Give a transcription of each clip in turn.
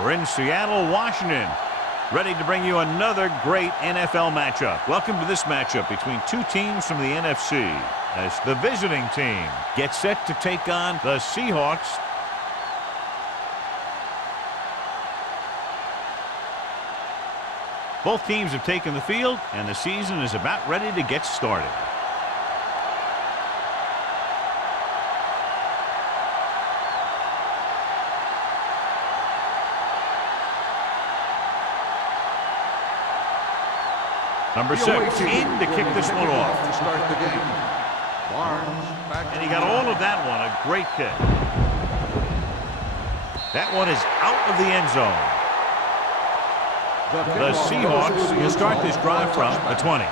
We're in Seattle, Washington, ready to bring you another great NFL matchup. Welcome to this matchup between two teams from the NFC as the visiting team gets set to take on the Seahawks. Both teams have taken the field, and the season is about ready to get started. Number 6 in to kick this one off. To start the game. Barnes back. And he got all of that one. A great kick. That one is out of the end zone. The Seahawks will start this drive from the 20.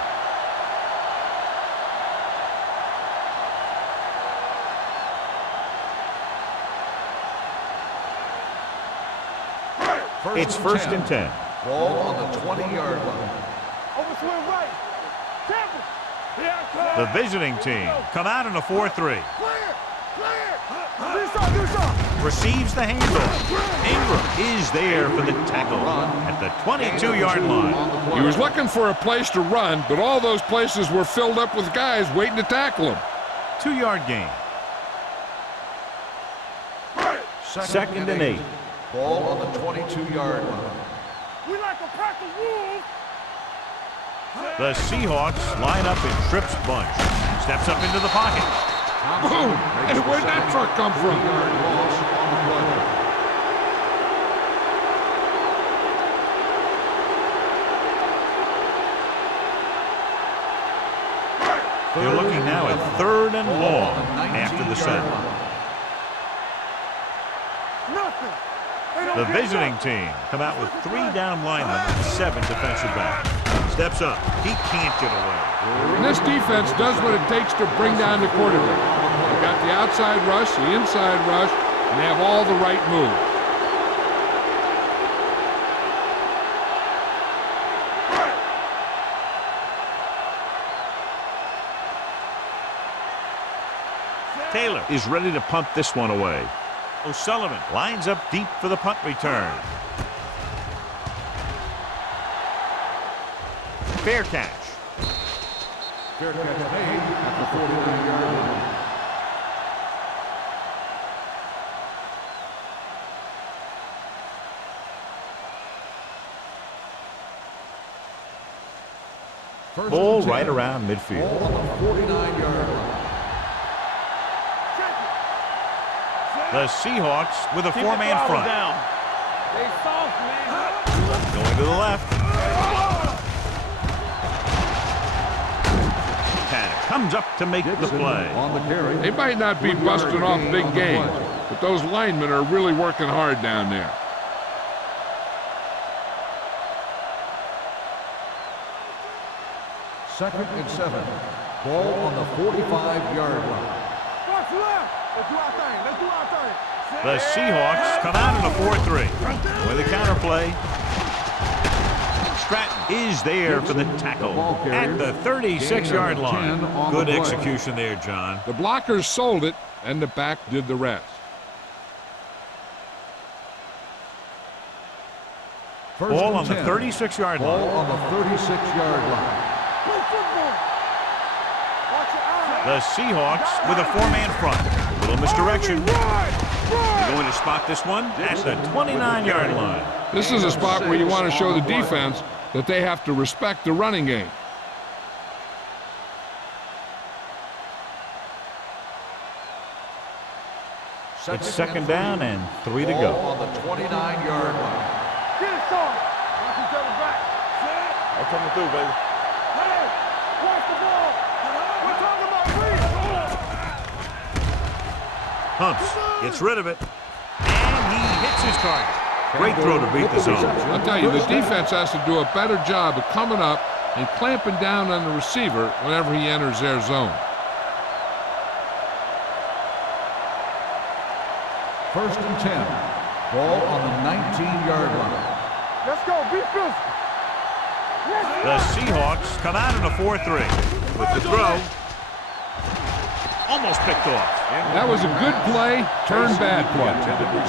It's first and 10. Ball on the 20-yard line. The visiting team come out in a 4-3. Receives the handoff. Ingram is there for the tackle at the 22-yard line. He was looking for a place to run, but all those places were filled up with guys waiting to tackle him. 2-yard gain. Second and 8. Ball on the 22-yard line. We like a pack of wolves. The Seahawks line up in Tripp's bunch. Steps up into the pocket. Boom! And where'd that truck come from? They're looking now at 3rd and long after the set. The visiting team come out with 3 down linemen and 7 defensive backs. Steps up. He can't get away. And this defense does what it takes to bring down the quarterback. They've got the outside rush, the inside rush, and they have all the right moves. Taylor is ready to punt this one away. O'Sullivan lines up deep for the punt return. Fair catch. Fair catch made at the 49-yard line. Ball right around midfield. Ball on the 49-yard line. The Seahawks with a 4-man front. They soft, man. Going to the left. Tanner comes up to make the play. On the carry. They might not be busting off big games, but those linemen are really working hard down there. Second and 7. Ball on the 45-yard line. What's left? Let's do our thing. Let's do our thing. The Seahawks come out in a 4-3 with a counter play. Stratton is there for the tackle at the 36-yard line. Good execution there, John. The blockers sold it, and the back did the rest. Ball on the 36-yard Ball line. on the 36-yard line. Play football. Watch your eyes. The Seahawks with a 4-man front. Little misdirection. They're going to spot this one at the 29-yard line. This is a spot where you want to show the defense that they have to respect the running game. It's second down and 3 to Ball go. on the 29-yard line. Get it started. Watch each other back. I'm coming through, baby. Hey, watch the ball. We're talking about Humps gets rid of it, and he hits his target. Great throw to beat the zone. I'll tell you, the defense has to do a better job of coming up and clamping down on the receiver whenever he enters their zone. First and 10. Ball on the 19-yard line. Let's go. Be physical. The Seahawks come out in a 4-3 with the throw. almost picked off. That was a good play, turned bad play.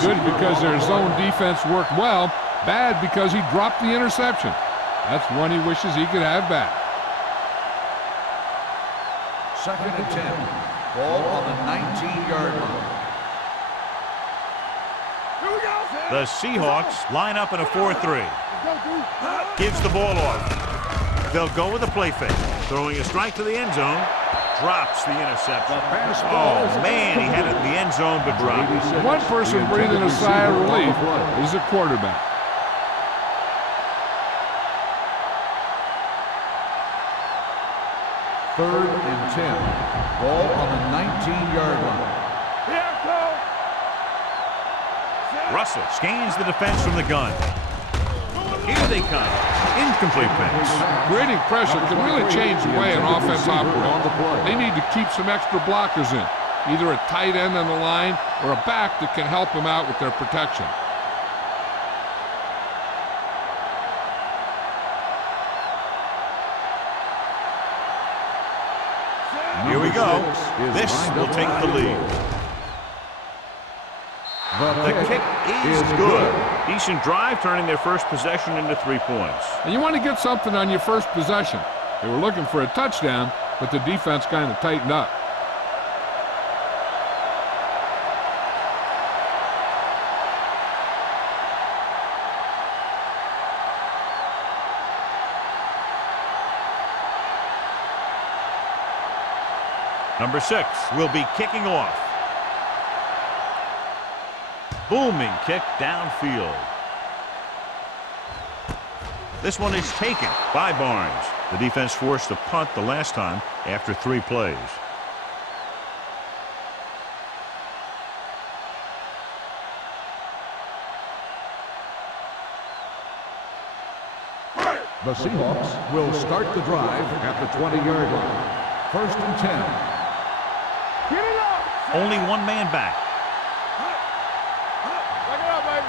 Good because their zone defense worked well. Bad because he dropped the interception. That's one he wishes he could have back. 2nd and 10. Ball on the 19-yard line. Here we go. The Seahawks line up in a 4-3. Gives the ball off. They'll go with a play fake. Throwing a strike to the end zone. Drops the interception. Oh, man, he had it in the end zone, but dropped. One person breathing a sigh of relief is the quarterback. 3rd and 10. Ball on the 19-yard line. Here I go. Russell scans the defense from the gun. Here they come. Incomplete pass. Creating pressure can really change the way an offense operates. They need to keep some extra blockers in, either a tight end on the line or a back that can help them out with their protection. Here we go. This will take the lead. The kick is good. Decent drive, turning their first possession into 3 points. And you want to get something on your first possession. They were looking for a touchdown, but the defense kind of tightened up. Number 6 will be kicking off. Booming kick downfield. This one is taken by Barnes. The defense forced a punt the last time after 3 plays. The Seahawks will start the drive at the 20-yard line. 1st and 10. Get it up. Only one man back. Back it up, baby.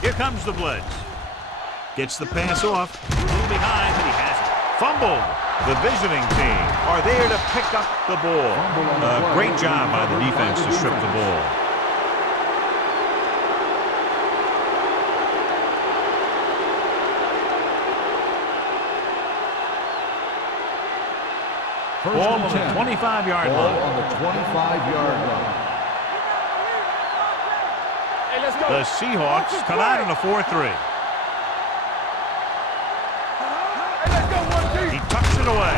Here comes the blitz. Gets the pass off. A little behind, but he has it. Fumbled. The visiting team are there to pick up the ball. Great job by the defense to strip the ball. Ball on the 25-yard line. Ball on the 25-yard line. Hey, let's go. The Seahawks come out in a 4-3. Hey, let's go, 1-2. He tucks it away.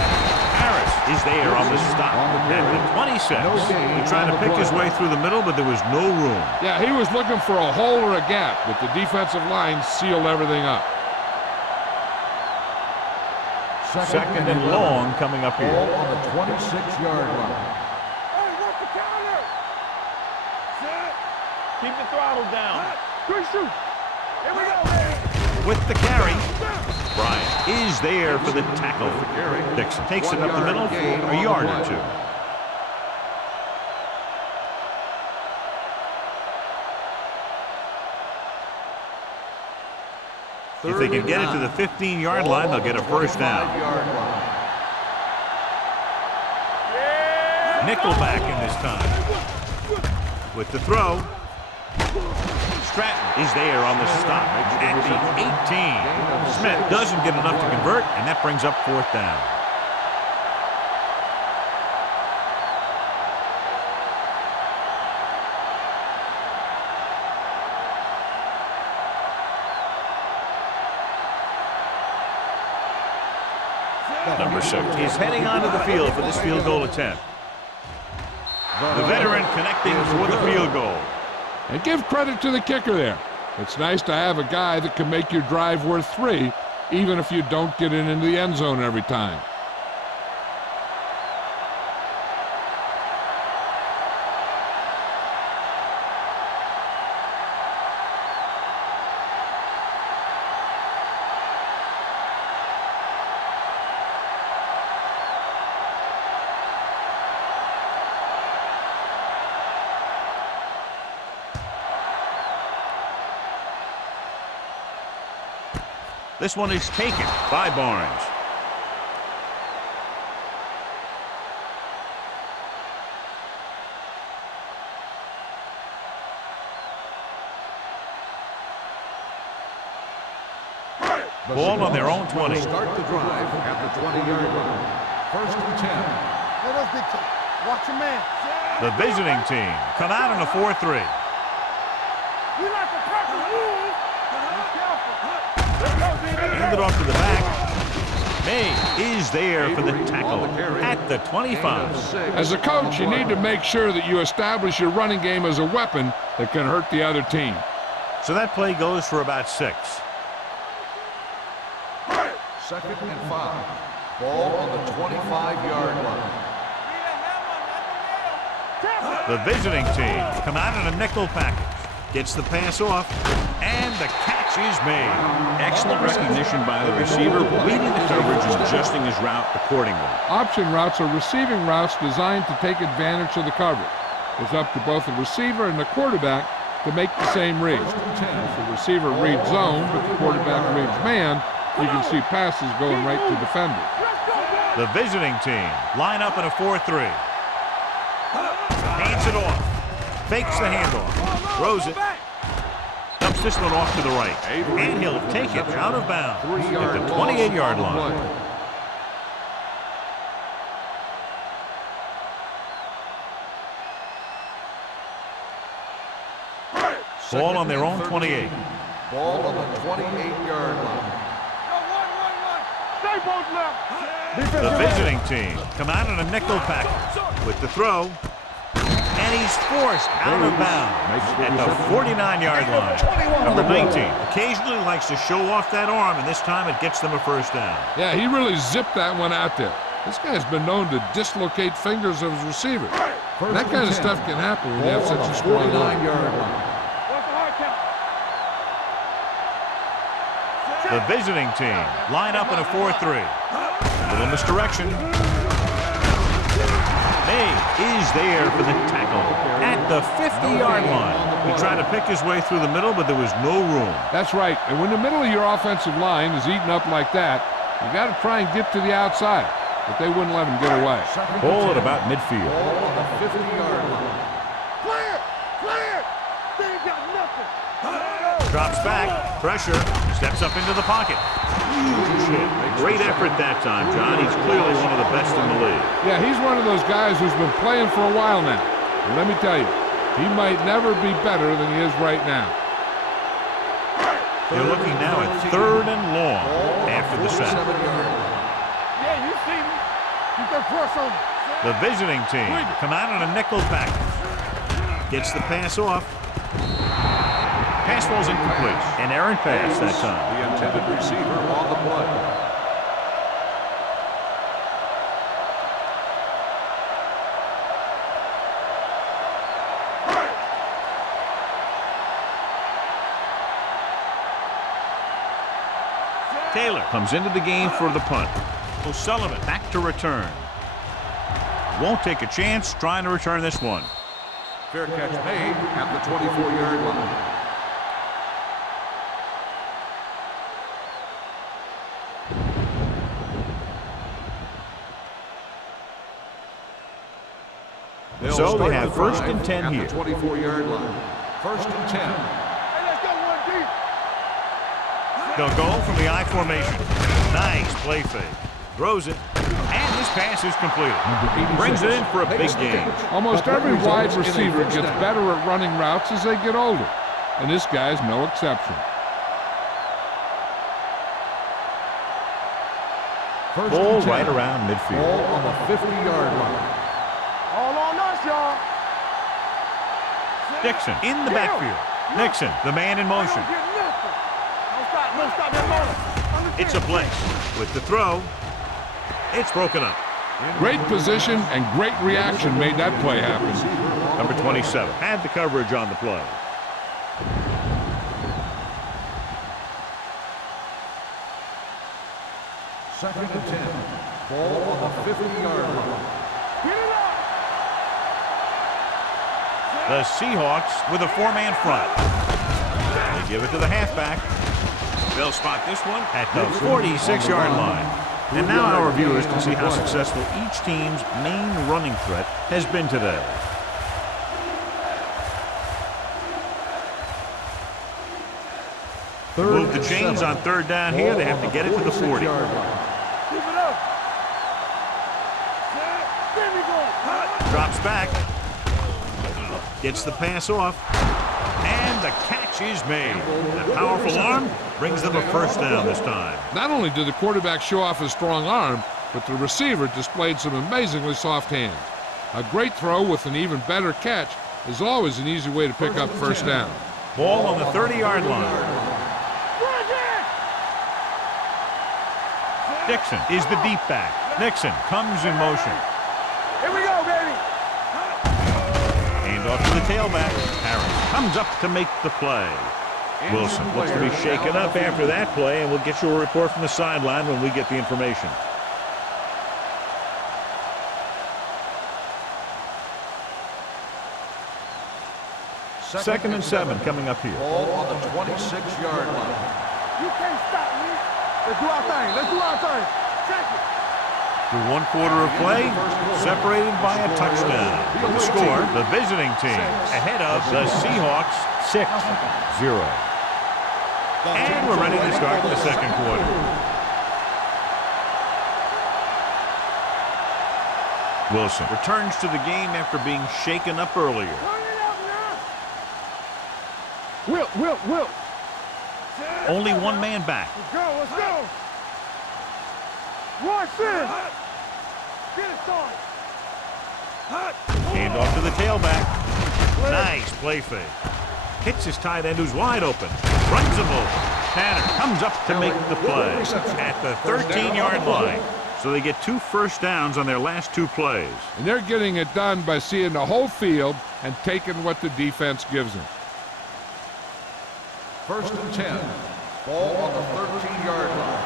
Harris is there on the stop at the 26. He tried to pick his way through the middle, but there was no room. Yeah, he was looking for a hole or a gap, but the defensive line sealed everything up. 2nd and long coming up here. Ball on the 26-yard line. Hey, what's the counter? Set. Keep the throttle down. Good shoot. Here we go, baby. With the carry, Bryant is there for the tackle. Dixon takes it up the middle for a yard or 2. If they can get it to the 15-yard line, they'll get a first down. Nickelback in this time. With the throw, Stratton is there on the stop at the 18. Smith doesn't get enough to convert, and that brings up 4th down. Number 6 is heading onto the field for this field goal attempt. The veteran connecting for the field goal. And give credit to the kicker there. It's nice to have a guy that can make your drive worth 3, even if you don't get it into the end zone every time. This one is taken by Barnes. Ball on their own 20. Will start the drive at the 20-yard line. First and 10. Let us dictate. Watch your man. The visiting team come out in a 4-3. You like to practice rules. Be careful. Let's go, baby. Hand it off to the back. May is there for the tackle at the 25. As a coach, you need to make sure that you establish your running game as a weapon that can hurt the other team. So that play goes for about 6. Second and 5. Ball on the 25-yard line. The visiting team come out in a nickel package. Gets the pass off, and the catch is made. Excellent recognition by the receiver, reading the coverage and adjusting his route accordingly. Option routes are receiving routes designed to take advantage of the coverage. It's up to both the receiver and the quarterback to make the same read. If the receiver reads zone, but the quarterback reads man, you can see passes going right to defenders. The visiting team line up in a 4-3. Hands it off. Fakes the handoff. Throws it. Dumps this one off to the right. And he'll take it out of bounds at the 28-yard line. Ball on their own 28. Ball on the 28-yard line. Stay both left. The visiting team come out in a nickel package with the throw. And he's forced out of bounds at the 49-yard line. Number 19 occasionally likes to show off that arm, and this time it gets them a first down. Yeah, he really zipped that one out there. This guy's been known to dislocate fingers of his receiver. That kind of stuff can happen when you have such a strong line. What's the hard count? The visiting team line up in a 4-3. A little misdirection. May is there for the tackle at the 50-yard line. He tried to pick his way through the middle, but there was no room. That's right. And when the middle of your offensive line is eaten up like that, you got to try and get to the outside. But they wouldn't let him get away. Ball at about midfield. Ball on the 50-yard line. Clear! Clear! They ain't got nothing. Drops back. Pressure. Steps up into the pocket. Huge hit. Great effort that time, John. He's clearly one of the best in the league. Yeah, he's one of those guys who's been playing for a while now. And let me tell you, he might never be better than he is right now. They're looking now at 3rd and long after the sack. Yeah, you see me. You can press on me. The visiting team come out in a nickel package. Gets the pass off. Pass falls incomplete. An errant pass that time. The intended receiver on the play. Taylor comes into the game for the punt. O'Sullivan back to return. Won't take a chance trying to return this one. Fair catch made at the 24-yard line. So they have 1st and 10 here. At the 24-yard line. 1st and 10. Hey, let's go one deep. They'll go from the I formation. Nice play fake. Throws it. And this pass is completed. Brings it in for a big game. Almost every wide receiver gets better at running routes as they get older. And this guy's no exception. Ball right around midfield. Ball on the 50-yard line. All on us, y'all. Dixon in the backfield. Nixon, the man in motion. Don't stop that motor. It's a blitz. With the throw, it's broken up. Great position and great reaction made that play happen. Number 27 had the coverage on the play. Second and 10. Ball on the 50-yard line. The Seahawks with a 4-man front. They give it to the halfback. They'll spot this one at the 46-yard line. And now our viewers can see how successful each team's main running threat has been today. To move the chains on third down here, they have to get it to the 40. Keep it up. There we go. Drops back. Gets the pass off. And the catch is made. That powerful arm brings them a first down this time. Not only did the quarterback show off his strong arm, but the receiver displayed some amazingly soft hands. A great throw with an even better catch is always an easy way to pick up first down. Ball on the 30-yard line. Dixon is the deep back. Nixon comes in motion. Here we go, baby. Hand off to the tailback. Harris comes up to make the play. Wilson looks to be shaken up after that play, and we'll get you a report from the sideline when we get the information. Second and 7 coming up here. Ball on the 26-yard line. You can't stop me. Let's do our thing. Let's do our thing. Check it. Through one quarter of play, separated by a touchdown. The score, the visiting team ahead of the Seahawks 6-0. And we're ready to start the second quarter. Wilson returns to the game after being shaken up earlier. Turn it up now. Will. Only one man back. Let's go. Let's go. Watch this. Get it started. Hand off to the tailback. Nice play fake. Hits his tight end who's wide open. Runs him over. Tanner comes up to make the play at the 13-yard line. So they get 2 first downs on their last 2 plays. And they're getting it done by seeing the whole field and taking what the defense gives them. First and 10. Ball on the 13-yard line.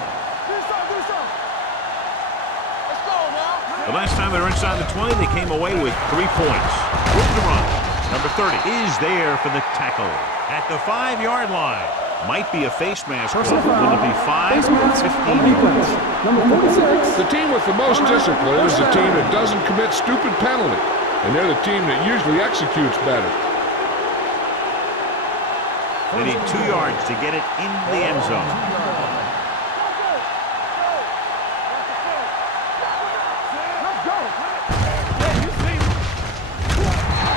Do something. Let's go now. The last time they were inside the 20, they came away with 3 points. With the run. Number 30 is there for the tackle at the 5-yard line. Might be a face mask. Will it be 5 or 15 yards? Number 46. The team with the most discipline is the team that doesn't commit stupid penalties, and they're the team that usually executes better. They need 2 yards to get it in the end zone.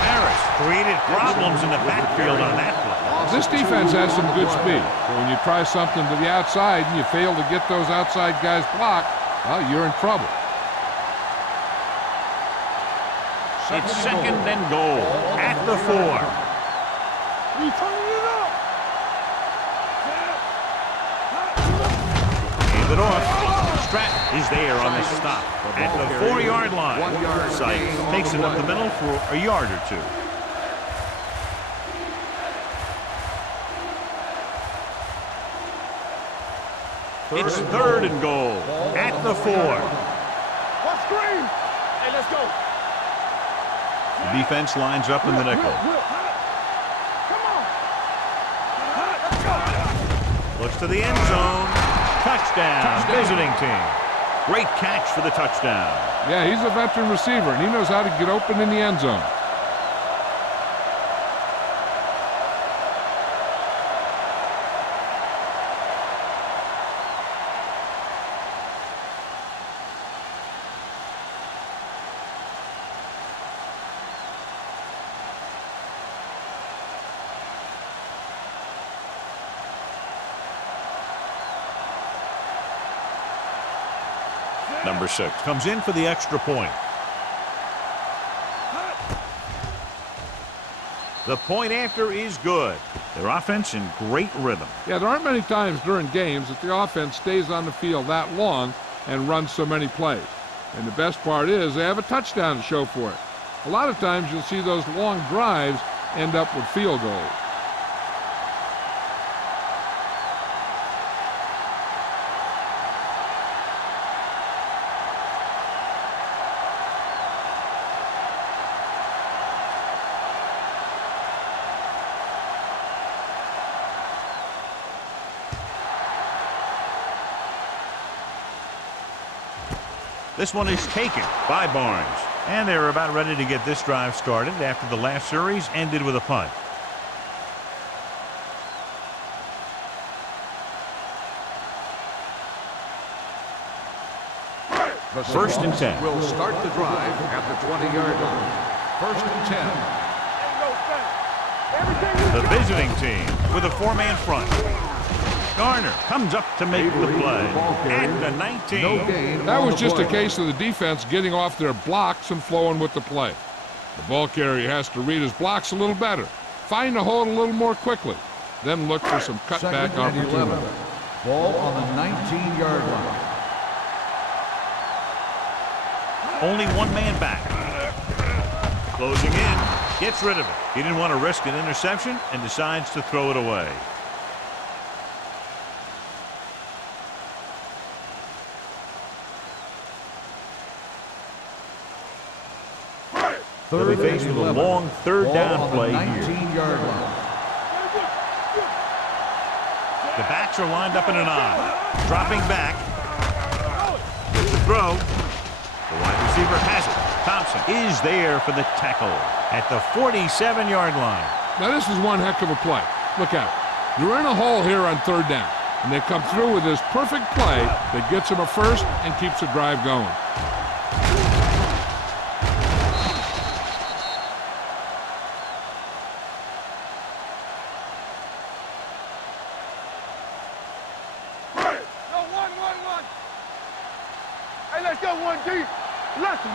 Harris created problems in the backfield on that play. This defense has some good speed, but when you try something to the outside and you fail to get those outside guys blocked, well, you're in trouble. It's second and goal at the 4. You turning it up. Hand it off. Stratton is there on the stop at the 4-yard line. Sykes takes it up the middle for a yard or 2. It's third and goal at the 4. What screen? Hey, let's go. The defense lines up in the nickel. Come on. Let's go. Looks to the end zone. Touchdown, visiting team. Great catch for the touchdown. Yeah, he's a veteran receiver, and he knows how to get open in the end zone. Number 6 comes in for the extra point. The point after is good. Their offense in great rhythm. Yeah, there aren't many times during games that the offense stays on the field that long and runs so many plays. And the best part is they have a touchdown to show for it. A lot of times you'll see those long drives end up with field goals. This one is taken by Barnes. And they're about ready to get this drive started after the last series ended with a punt. The First and Seahawks 10. will start the drive at the 20-yard line. First and 10. The visiting team with a four-man front. Garner comes up to make the play at the 19. No gain That on was the just a play. case of the defense getting off their blocks and flowing with the play. The ball carrier has to read his blocks a little better, find the hole a little more quickly, then look for some cutback Second and 11. opportunity. Ball on the 19-yard line. Only one man back. Closing in. Gets rid of it. He didn't want to risk an interception and decides to throw it away. They'll be faced with a long third down play here. 19-yard line. The backs are lined up in an I. Dropping back. With the throw. The wide receiver has it. Thompson is there for the tackle at the 47-yard line. Now this is one heck of a play. Look at it. You're in a hole here on third down, and they come through with this perfect play that gets them a first and keeps the drive going. Hey, let's go one deep. Left.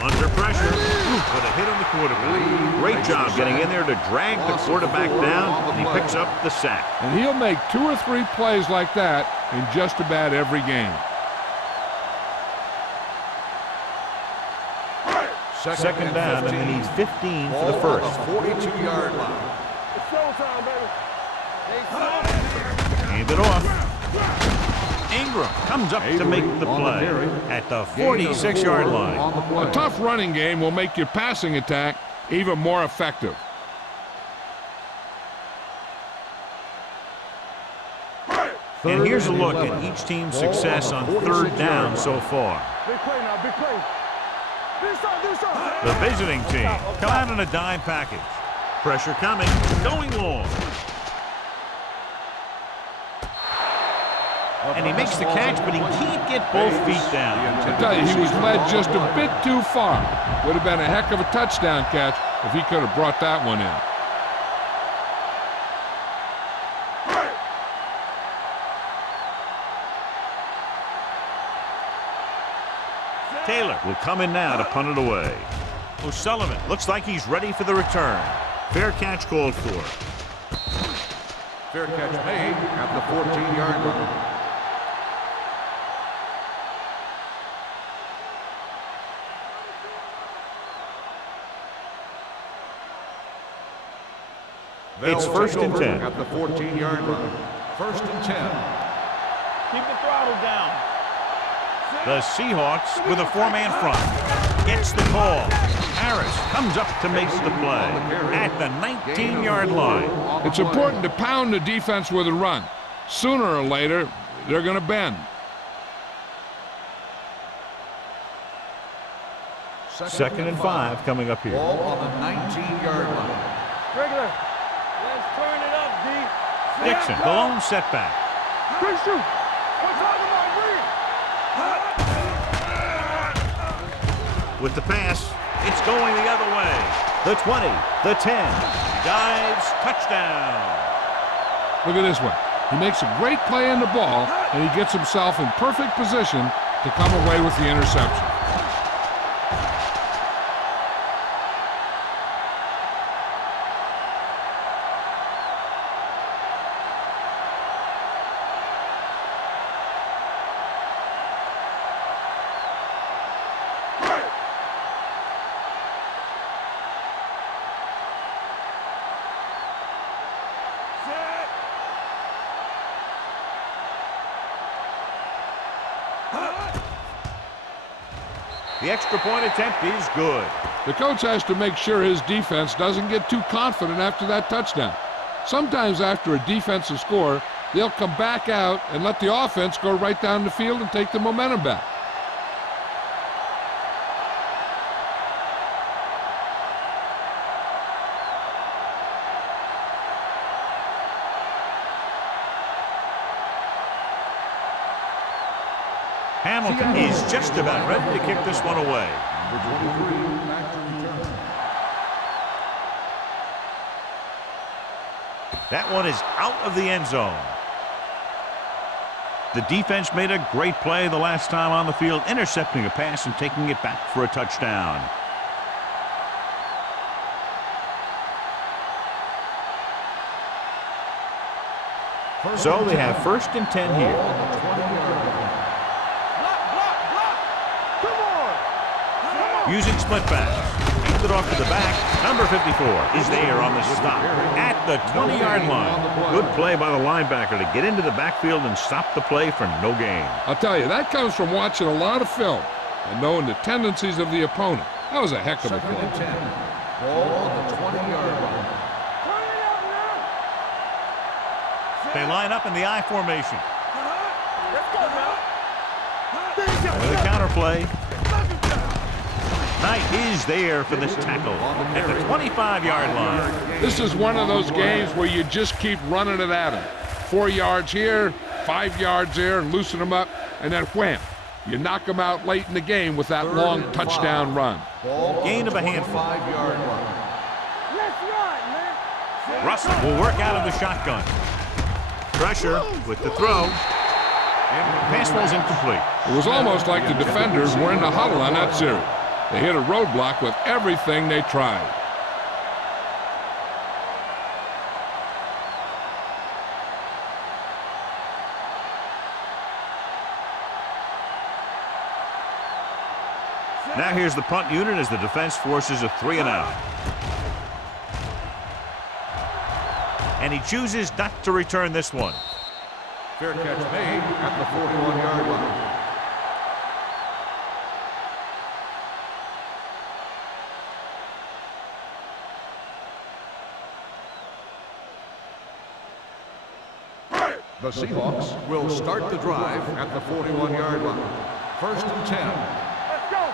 Under pressure. With a hit on the quarterback. Great job getting in there to drag the quarterback down, and he picks up the sack. And he'll make 2 or 3 plays like that in just about every game. Second down, and they need 15 for the first. 42-yard line. It's showtime, baby. Hand it off. Ingram comes up to make the play at the 46-yard line. A tough running game will make your passing attack even more effective. And here's a look at each team's success on third down so far. Big play now, big play. Do something. The visiting team come out in a dime package. Pressure coming, going long. And he makes the catch, but he can't get both feet down. I tell you, he was led just a bit too far. Would have been a heck of a touchdown catch if he could have brought that one in. Taylor will come in now to punt it away. O'Sullivan looks like he's ready for the return. Fair catch called for. Fair catch made at the 14-yard line. It's first and 10. At the 14-yard line. First and 10. Keep the throttle down. The Seahawks with a four-man front. Gets the call. Harris comes up to make the play at the 19-yard line. It's important to pound the defense with a run. Sooner or later, they're going to bend. Second and 5 coming up here. Ball on the 19-yard line. Regular. Let's turn it up, D. Dixon, the lone setback. Good shoot. What's talking about, Reed? With the pass, it's going the other way. The 20, the 10. Dives, touchdown. Look at this one. He makes a great play in the ball, and he gets himself in perfect position to come away with the interception. The extra point attempt is good. The coach has to make sure his defense doesn't get too confident after that touchdown. Sometimes after a defensive score, they'll come back out and let the offense go right down the field and take the momentum back. Hamilton is just about ready to kick this one away. Number 23, back to return. That one is out of the end zone. The defense made a great play the last time on the field, intercepting a pass and taking it back for a touchdown. So they have 1st and 10 here. Using split pass. Hands it off to the back. Number 54 is there on the stop at the 20-yard line. Good play by the linebacker to get into the backfield and stop the play for no gain. I'll tell you, that comes from watching a lot of film and knowing the tendencies of the opponent. That was a heck of a 2nd and play. 10. Ball on the 20-yard line. They line up in the I formation. Let's go now. With a counter play. Knight is there for this tackle at the 25-yard line. This is one of those games where you just keep running it at them. 4 yards here, 5 yards there, and loosen them up, and then wham. You knock them out late in the game with that long touchdown run. Gain of a handful. 25-yard line. Let's run, man. Russell will work out of the shotgun. Pressure with the throw. And the pass falls incomplete. It was almost like the defenders were in the huddle on that series. They hit a roadblock with everything they tried. Now here's the punt unit as the defense forces a 3 and out. And he chooses not to return this one. Fair catch made at the 41-yard line. The Seahawks will start the drive at the 41-yard line. 1st and 10. Let's go.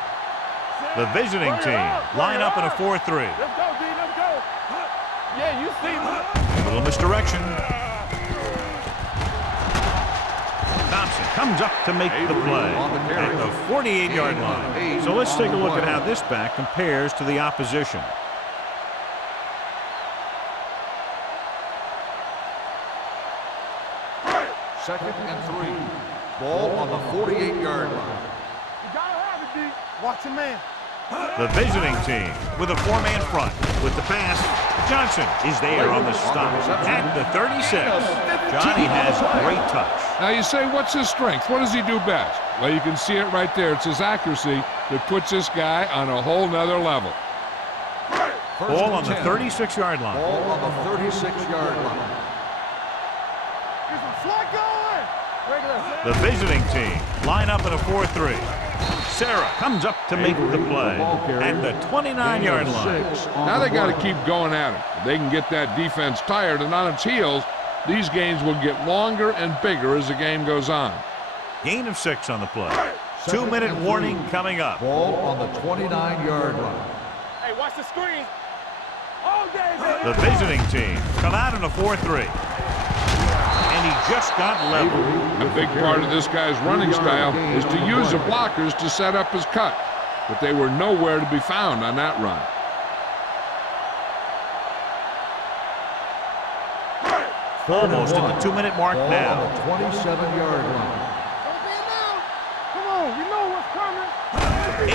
The visiting team line up in a 4-3. Let's go, D. Let's go. Yeah, you see me. A little misdirection. Thompson comes up to make the play at the 48-yard line. So let's take a look at how this back compares to the opposition. Second and 3. Ball on the 48-yard line. You gotta have it, D. Watch your man. The visiting team with a 4-man front. With the pass, Johnson is there on the stop at the 36. Johnny has great touch. Now you say, what's his strength? What does he do best? Well, you can see it right there. It's his accuracy that puts this guy on a whole nother level. Ball on the 36-yard line. Ball on the 36-yard line. Get some slack going. Regular. The visiting team line up in a 4-3. Sarah comes up to make the play at the 29-yard line. Now they got to keep going at it. If they can get that defense tired and on its heels, these games will get longer and bigger as the game goes on. Gain of 6 on the play. 2-minute warning coming up. Ball on the 29-yard line. Hey, watch the screen. All day, baby. The visiting team come out in a 4-3. And he just got leveled. A big part of this guy's running style is to use the blockers to set up his cut, but they were nowhere to be found on that run. Almost at the 2-minute mark now. On the 27-yard line. Don't be now. Come on, we know what's coming.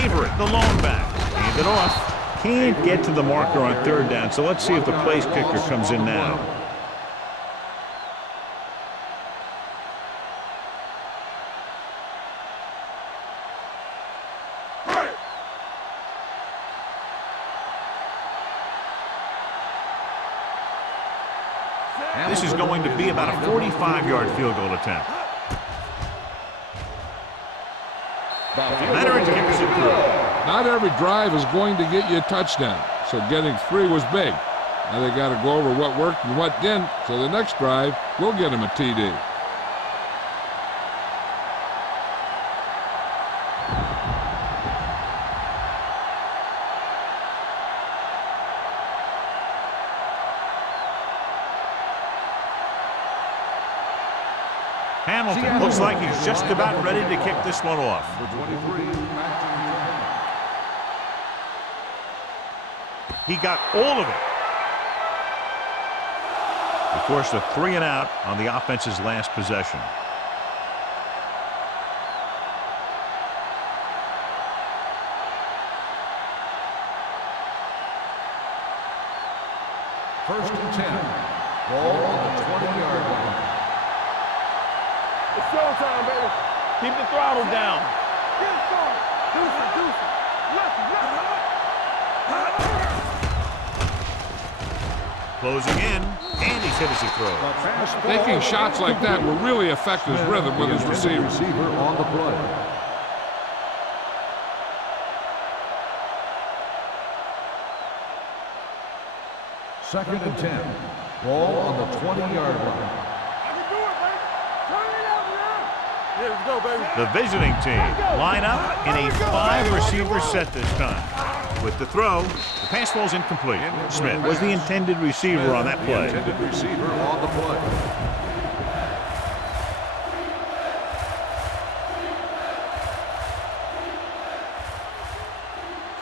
Avery, the lone back. Hand it off. Can't get to the marker on 3rd down, so let's see if the place kicker comes in now. This is going to be about a 45-yard field goal attempt. Leonard kicks it through. Not every drive is going to get you a touchdown, so getting 3 was big. Now they got to go over what worked and what didn't, so the next drive will get them a TD. Hamilton looks like he's just about ready to kick this one off. Number 23, He got all of it. He forced a 3 and out on the offense's last possession. First and 10. Ball on the 20-yard line. It's showtime, baby. Keep the throttle down. Get it started. Deuce it. Closing in, and he's hit as he throws. Taking shots like that will really affect his rhythm with his receiver. On the play. Second and 10. Ball on the 20-yard line. Yeah, let's go, baby. The visiting team line up in a 5-receiver set this time. With the throw, the pass falls incomplete. Smith was the intended receiver on that play. Intended receiver on the play.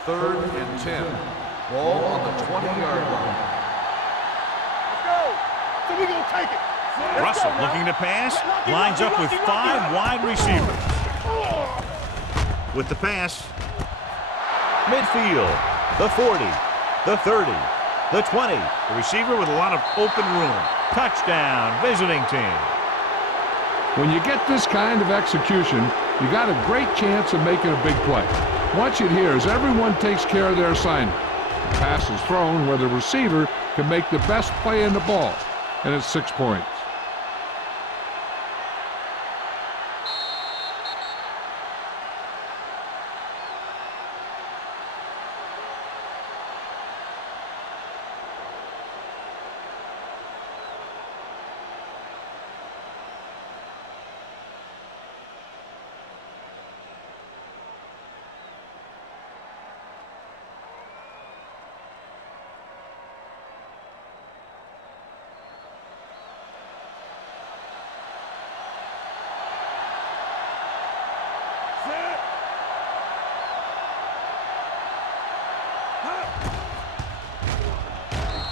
Third and 10. Ball on the 20-yard line. Let's go. So we gonna take it. Russell looking to pass, lines up with 5 wide receivers. With the pass, midfield, the 40, the 30, the 20. The receiver with a lot of open room. Touchdown, visiting team. When you get this kind of execution, you got a great chance of making a big play. Watch it here as everyone takes care of their assignment. The pass is thrown where the receiver can make the best play in the ball, and it's 6 points.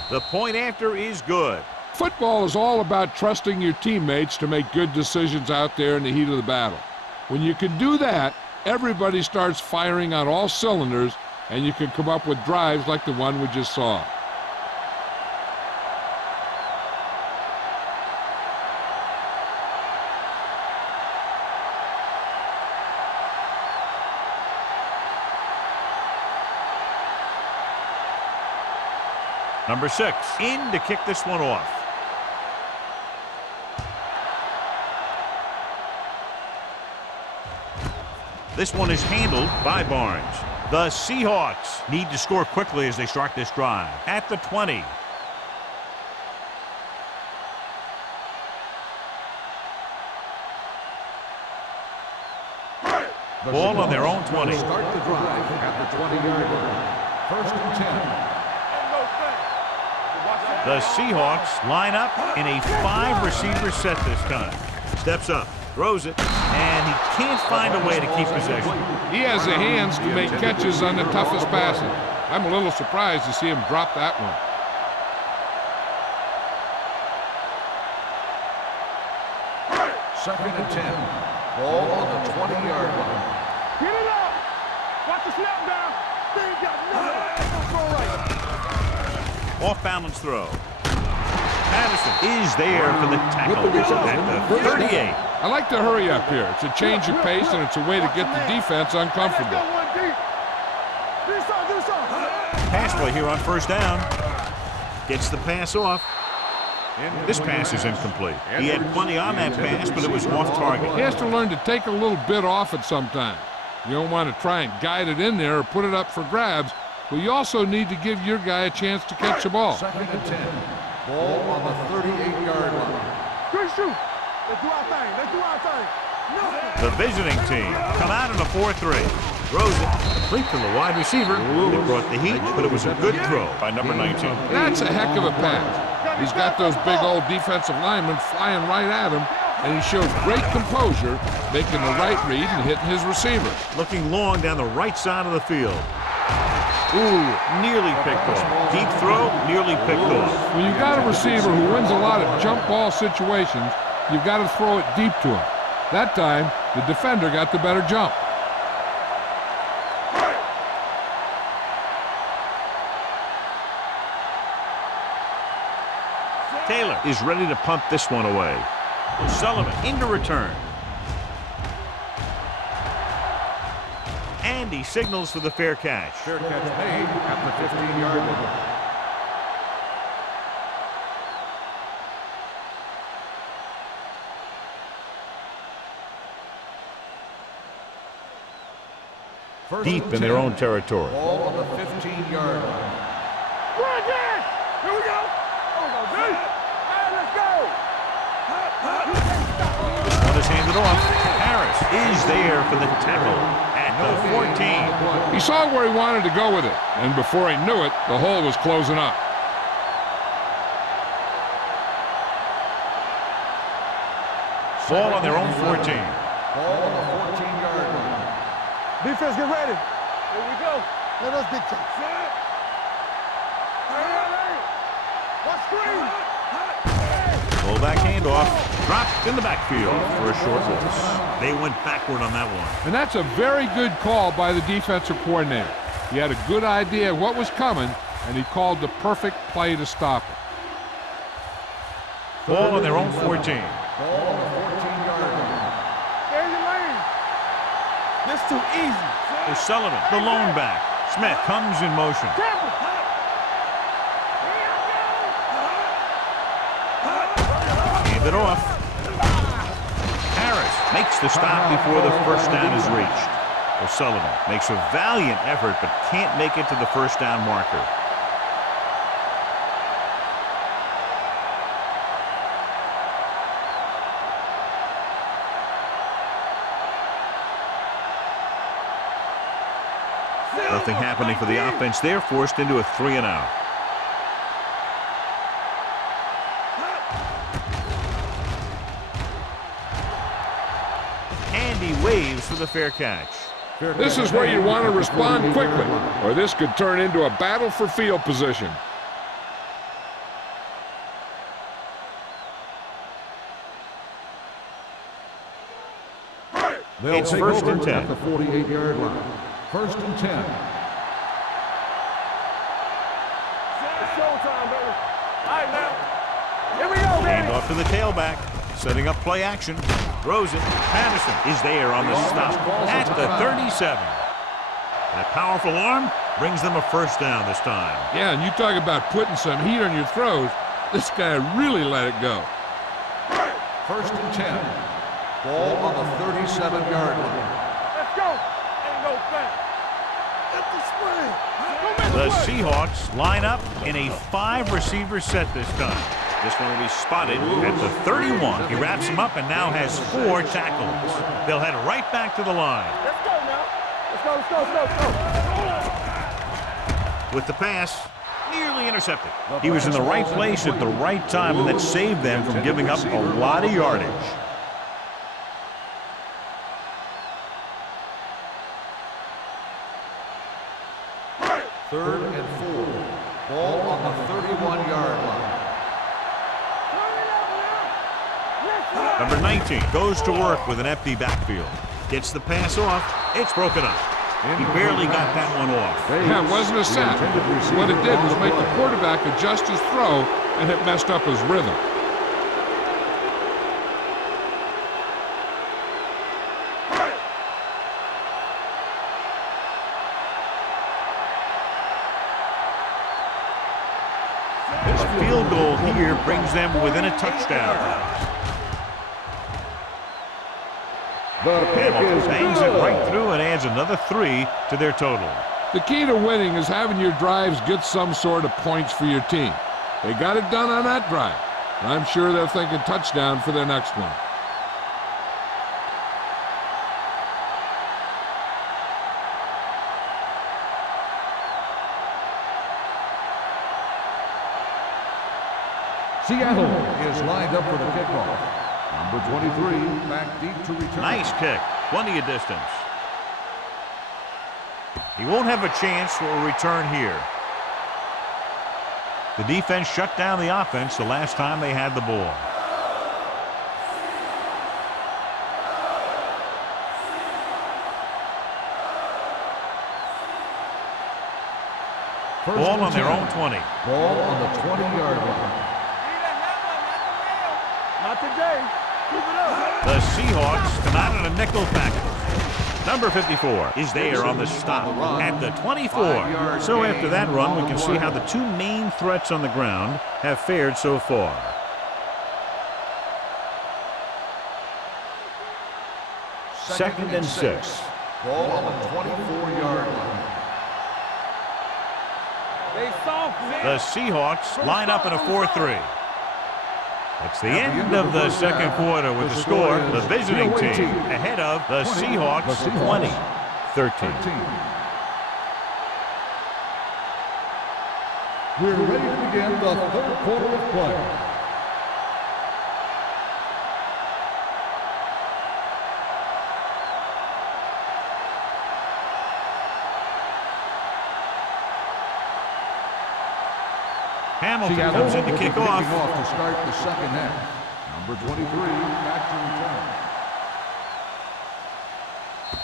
The point after is good. Football is all about trusting your teammates to make good decisions out there in the heat of the battle. When you can do that, everybody starts firing on all cylinders, and you can come up with drives like the one we just saw. Number 6 in to kick this one off. This one is handled by Barnes. The Seahawks need to score quickly as they start this drive. At the 20. Ball on their own 20. Start the drive at the 20-yard line. First and 10. The Seahawks line up in a 5-receiver set this time. Steps up, throws it, and he can't find a way to keep possession. He has the hands to make catches on the toughest passes. I'm a little surprised to see him drop that one. Second and 10. Ball on the 20-yard line. Get it up. Watch the snap down. They ain't got nothing. Throw right. Off balance throw. Patterson is there for the tackle at the 38. I like to hurry up here. It's a change of pace, and it's a way to get the defense uncomfortable. Pass play here on first down. Gets the pass off. This pass is incomplete. He had plenty on that pass, but it was off target. He has to learn to take a little bit off it sometimes. You don't want to try and guide it in there or put it up for grabs, but you also need to give your guy a chance to catch the ball. Second and 10. Ball on the 38-yard line. Good shoot. Let's do our thing. Let's do our thing. The visiting team come out in a 4-3. Throws it complete to the wide receiver. It brought the heat, but it was a good throw by number 19. That's a heck of a pass. He's got those big old defensive linemen flying right at him, and he showed great composure, making the right read and hitting his receiver. Looking long down the right side of the field. Ooh, nearly picked off. Deep throw, nearly picked off. When you've got a receiver who wins a lot of jump ball situations, you've got to throw it deep to him. That time, the defender got the better jump. Taylor is ready to punt this one away. Sullivan into return. And he signals for the fair catch. Fair catch made at the 15-yard line. Deep in their own territory. Ball on the 15-yard line. Run again! Here we go! There we go, Z! All right, let's go! This one is handed off. Harris is there for the tackle at the 14. He saw where he wanted to go with it, and before he knew it, the hole was closing up. Ball on their own 14. Ball on the 14-yard line. Defense, get ready. Here we go. Let us dictate. Set. One screen. Fullback handoff. Dropped in the backfield for a short loss. They went backward on that one. And that's a very good call by the defensive coordinator. He had a good idea of what was coming, and he called the perfect play to stop it. Ball on their own 14. Ball on the 14-yard line. There's your lane. This too easy. O'Sullivan, the lone back. Smith comes in motion. Hand it off. Harris makes the stop before the first down is reached. O'Sullivan makes a valiant effort but can't make it to the first down marker. Nothing happening for the offense. They're forced into a 3-and-out. And he waves for the fair catch. This is where you want to respond quickly, or this could turn into a battle for field position. They'll It's take first over and 10. at the 48-yard line. First and 10. It's showtime, baby. All right, now. Here we go, Hand baby. off to the tailback. Setting up play action. Throws it. Patterson is there on the stop at the 37. That powerful arm brings them a first down this time. Yeah, and you talk about putting some heat on your throws. This guy really let it go. First and 10. Ball on the 37-yard line. Let's go. Ain't no thing. Get the spring. The Seahawks line up in a 5-receiver set this time. This one will be spotted at the 31. He wraps him up and now has 4 tackles. They'll head right back to the line. Let's go now. Let's go, let's go, let's go, let's go. With the pass, nearly intercepted. He was in the right place at the right time, and that saved them from giving up a lot of yardage. Third and 4. Ball on the 31-yard line. Number 19 goes to work with an empty backfield. Gets the pass off. It's broken up. He barely got that one off. Yeah, it wasn't a sack. What it did was make the quarterback adjust his throw, and it messed up his rhythm. A field goal here brings them within a touchdown. Hamilton bangs it right through and adds another 3 to their total. The key to winning is having your drives get some sort of points for your team. They got it done on that drive. I'm sure they're thinking touchdown for their next one. Seattle is lined up for the kickoff. Number 23, back deep to return. Nice kick. Plenty of distance. He won't have a chance for a return here. The defense shut down the offense the last time they had the ball. Ball on their own 20. Ball on the 20-yard line. Not today. Keep it up. The Seahawks come out in a nickel package. Number 54 is there on the stop at the 24. So after that run, we can see how the two main threats on the ground have fared so far. Second and 6. Ball on the 24-yard line. They soft, man. The Seahawks line up in a 4-3. It's the end of the second quarter with the score. The visiting team ahead of the Seahawks 20-13. We're ready to begin the third quarter of play. Hamilton comes in to kick off. To start the second half. Number 23, back to return.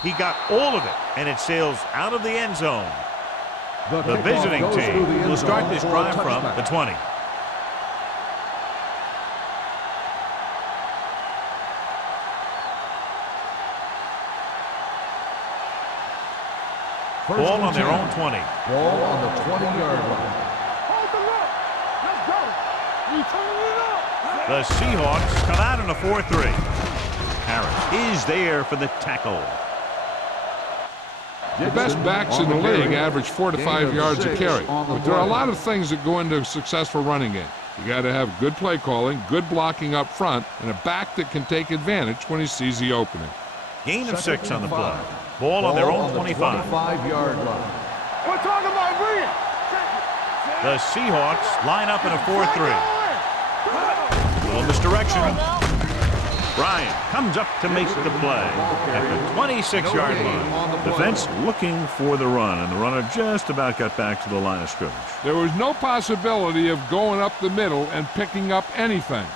He got all of it, and it sails out of the end zone. The visiting team will start this drive from the 20. Ball on their own 20. Ball on the 20-yard line. The Seahawks come out in a 4-3. Harris is there for the tackle. The best backs in the league average 4 to 5 yards a carry. But there are a lot of things that go into a successful running game. You got to have good play calling, good blocking up front, and a back that can take advantage when he sees the opening. Gain of 6 on the play. Ball on their own 25. 25-yard line. We're talking about brilliant. The Seahawks line up in a 4-3. Little misdirection. Bryant comes up to make the play at the 26-yard line. Defense looking for the run, and the runner just about got back to the line of scrimmage. There was no possibility of going up the middle and picking up anything.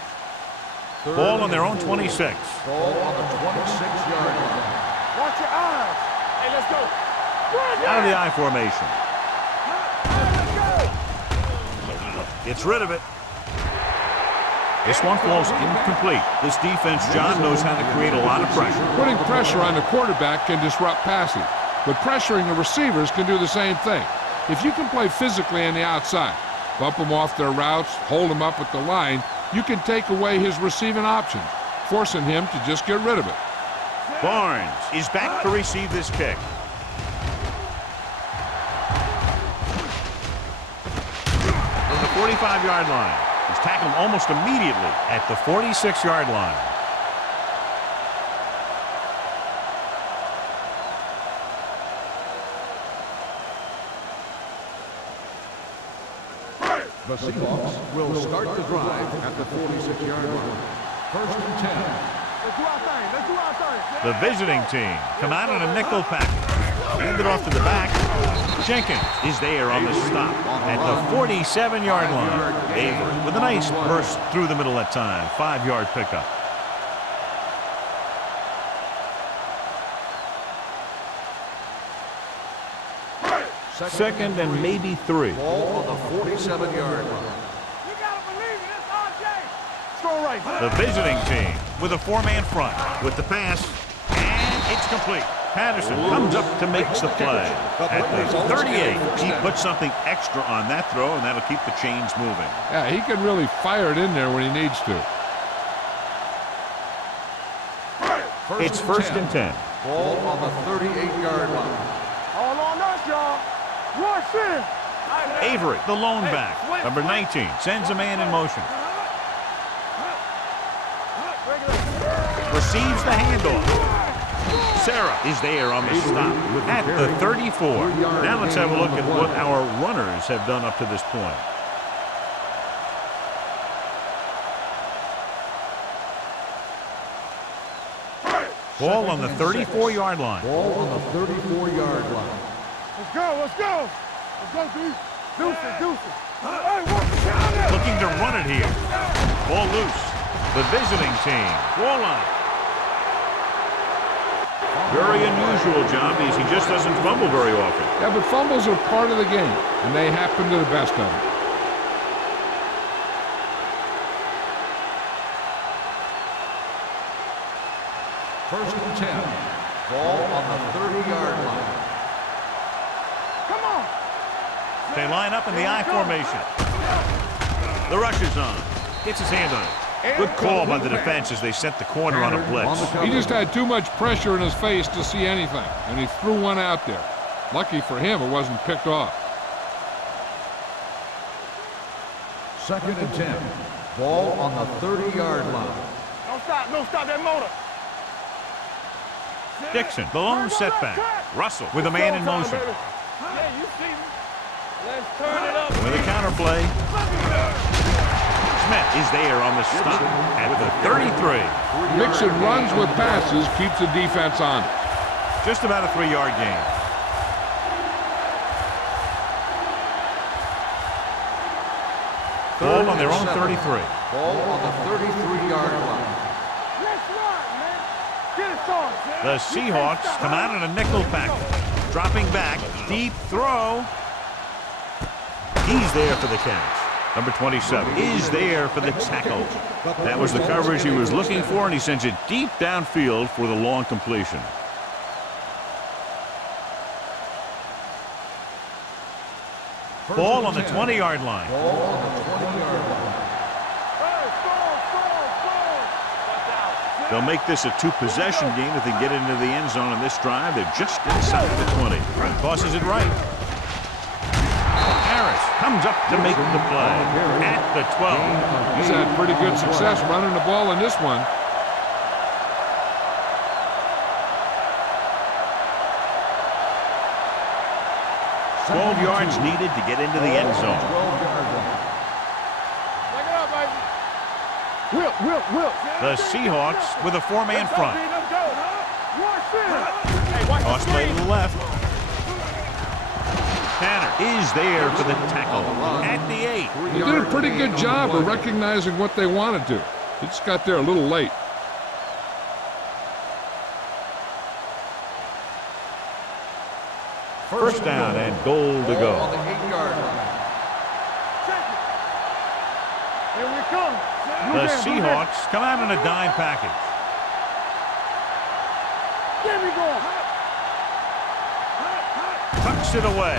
Ball on their own 26. Ball on the 26-yard line. Watch your eyes. Hey, let's go. Out of the I formation. Gets rid of it. This one falls incomplete. This defense, John, knows how to create a lot of pressure. Putting pressure on the quarterback can disrupt passing, but pressuring the receivers can do the same thing. If you can play physically on the outside, bump them off their routes, hold them up at the line, you can take away his receiving options, forcing him to just get rid of it. Barnes is back to receive this kick. From the 45-yard line. He's tackled almost immediately at the 46-yard line. The Seahawks will start the drive at the 46-yard line. First and 10. Let's do our thing. Let's do our thing. The visiting team come out in a nickel package. Hand it off to the back. Jenkins is there on the stop at the 47-yard line. Avery with a nice burst through the middle that time. 5-yard pickup. Second and maybe 3. Ball on the 47-yard line. You gotta believe it. It's RJ. Let's go right. The visiting team with a 4-man front with the pass, and it's complete. Patterson comes up to make the play. At the 38, he puts something extra on that throw, and that'll keep the chains moving. Yeah, he can really fire it in there when he needs to. It's first and 10. Ball on the 38-yard line. All on us, y'all. Rush in. Avery, the lone back, number 19, sends a man in motion. Receives the handoff. Sarah is there on the stop at the 34. Now let's have a look at what our runners have done up to this point. Ball on the 34-yard line. Ball on the 34-yard line. Let's go, let's go. Let's go, dude. Deuces. Hey, work the counter. Looking to run it here. Ball loose. The visiting team. Ball line. Very unusual job because he just doesn't fumble very often. Yeah, but fumbles are part of the game, and they happen to the best of them. First and 10. Ball on the 30-yard line. Come on. They line up in the I formation. The rush is on. Gets his hand on it. Good call by the defense as they sent the corner on a blitz. He just had too much pressure in his face to see anything, and he threw one out there. Lucky for him, it wasn't picked off. Second and 10. Ball on the 30-yard line. Don't stop that motor. Dixon, the lone setback. Russell with a man in motion. Yeah, you see me. Let's turn it up. With a counter play. Smith is there on the stop at the 33. Mixon runs with passes, keeps the defense on. Just about a 3-yard gain. Ball on their own 33. Ball on the 33-yard line. Let's run, man. Get it started. The Seahawks come out in a nickel package. Dropping back, deep throw. He's there for the catch. Number 27 is there for the tackle. That was the coverage he was looking for, and he sends it deep downfield for the long completion. Ball on the 20-yard line. Ball on the 20-yard line. They'll make this a 2-possession game if they get into the end zone in this drive. They're just inside the 20. Tosses it right. Harris comes up to make the play at the 12. He's had pretty good success running the ball in this one. Twelve yards needed to get into the end zone. 12-yard line. Back it up, baby. Will. The Seahawks with a 4-man front. Let's go. Watch this. Hey, watch Toss play to the left. Tanner is there for the tackle at the 8. They did a pretty good job of recognizing what they wanted to. They just got there a little late. First down and goal to Ball go. on the 8-yard line. Check it. Here we come. The Seahawks come out in a dime package. Get me going. Tucks it away.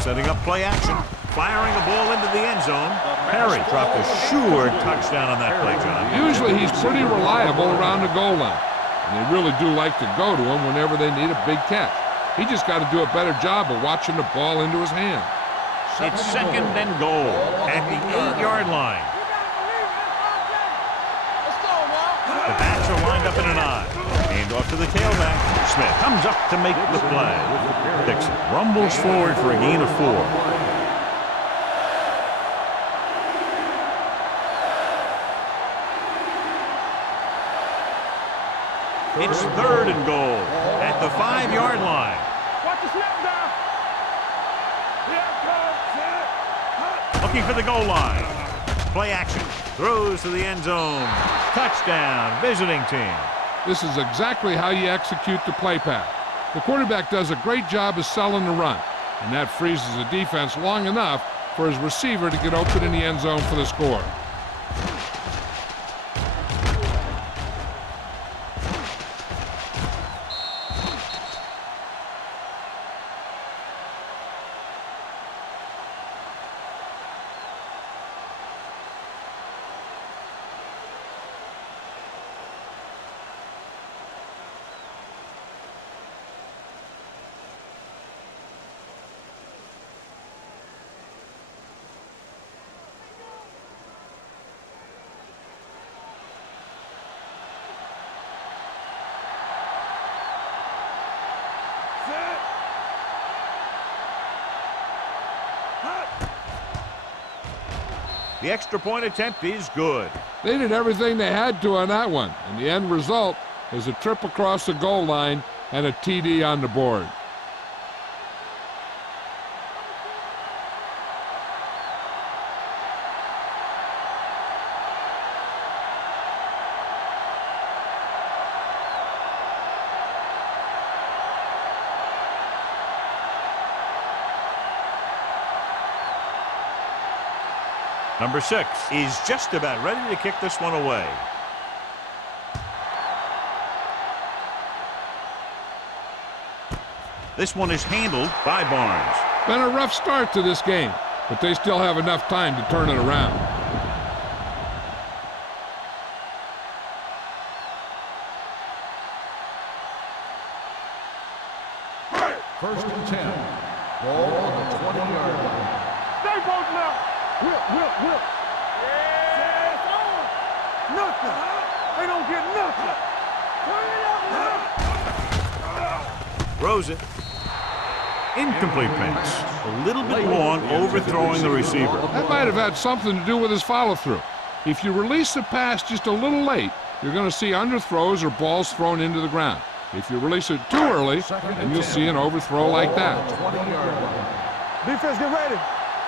Setting up play action. Firing the ball into the end zone. Perry dropped a sure touchdown on that play, John. Usually he's pretty reliable around the goal line, and they really do like to go to him whenever they need a big catch. He just got to do a better job of watching the ball into his hand. It's second and goal at the 8-yard line. Let's go now. The backs are lined up in an I. Hand off to the tailback. Smith comes up to make the play. Dixon rumbles forward for a gain of 4. It's third and goal at the 5-yard line. Watch the snap down. Here it comes. Looking for the goal line. Play action. Throws to the end zone. Touchdown, visiting team. This is exactly how you execute the play pass. The quarterback does a great job of selling the run, and that freezes the defense long enough for his receiver to get open in the end zone for the score. The extra point attempt is good. They did everything they had to on that one, and the end result There's a trip across the goal line and a TD on the board. Number 6 is just about ready to kick this one away. This one is handled by Barnes. Been a rough start to this game, but they still have enough time to turn it around. First and 10. Ball on the 20-yard line. Stay both now. Whip. Yes, on. Nothing. They don't get nothing. Turn it up. Throws it. Incomplete pass. A little bit long, overthrowing the receiver. That might have had something to do with his follow-through. If you release the pass just a little late, you're going to see underthrows or balls thrown into the ground. If you release it too early, then you'll see an overthrow like that. Defense, get ready.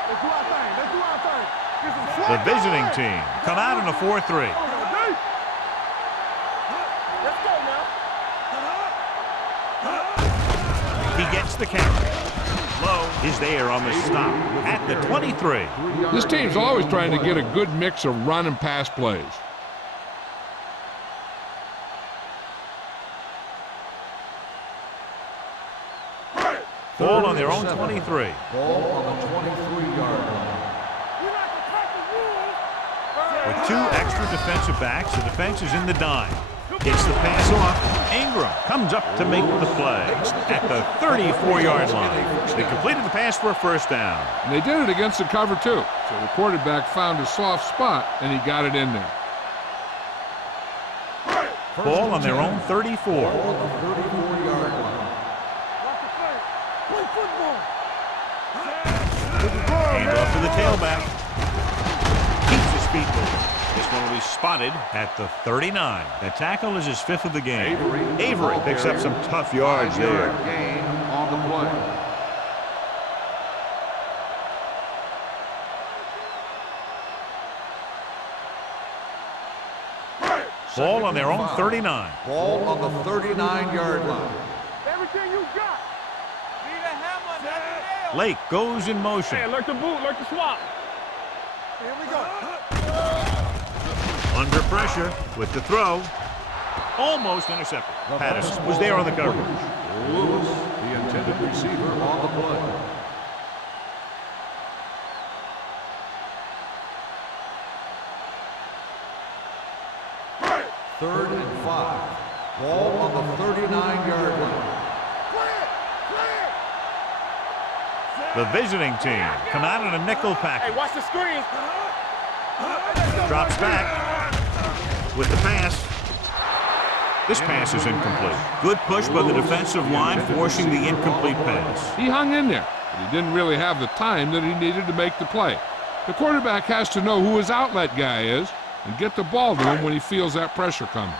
Let's do our thing. Let's do our thing. Get some The swag visiting going. team come out in a 4-3. Let's go now. He gets the carry. Lowe is there on the stop at the 23. This team's always trying to get a good mix of run and pass plays. Ball on their own 23. Ball on the 23-yard line. You like to crack the rules. With 2 extra defensive backs, the defense is in the dime. Gets the pass off. Ingram comes up to make the play at the 34-yard line. They completed the pass for a first down. And they did it against the cover, too. So the quarterback found a soft spot, and he got it in there. Ball on their own 34. Ball on the 34-yard line. Watch the play. Play football. Hand off to the tailback. Keeps his feet moving. This one will be spotted at the 39. The tackle is his 5th of the game. Avery picks up some tough yards there. 5-yard gain on the play. Ball on their own 39. Ball on the 39-yard line. Everything you got. Need a hammer, not a nail. Lake goes in motion. Hey, like the boot, like the swap. Here we go. Under pressure with the throw. Almost intercepted. Patterson was there on the coverage. Lewis, the intended receiver, on the play. Third and 5. Ball on the 39-yard line. The visiting team come out in a nickel package. Hey, watch the screen. Drops back with the pass. This pass is incomplete. Good push by the defensive line, forcing the incomplete pass. He hung in there, but he didn't really have the time that he needed to make the play. The quarterback has to know who his outlet guy is and get the ball to him when he feels that pressure coming.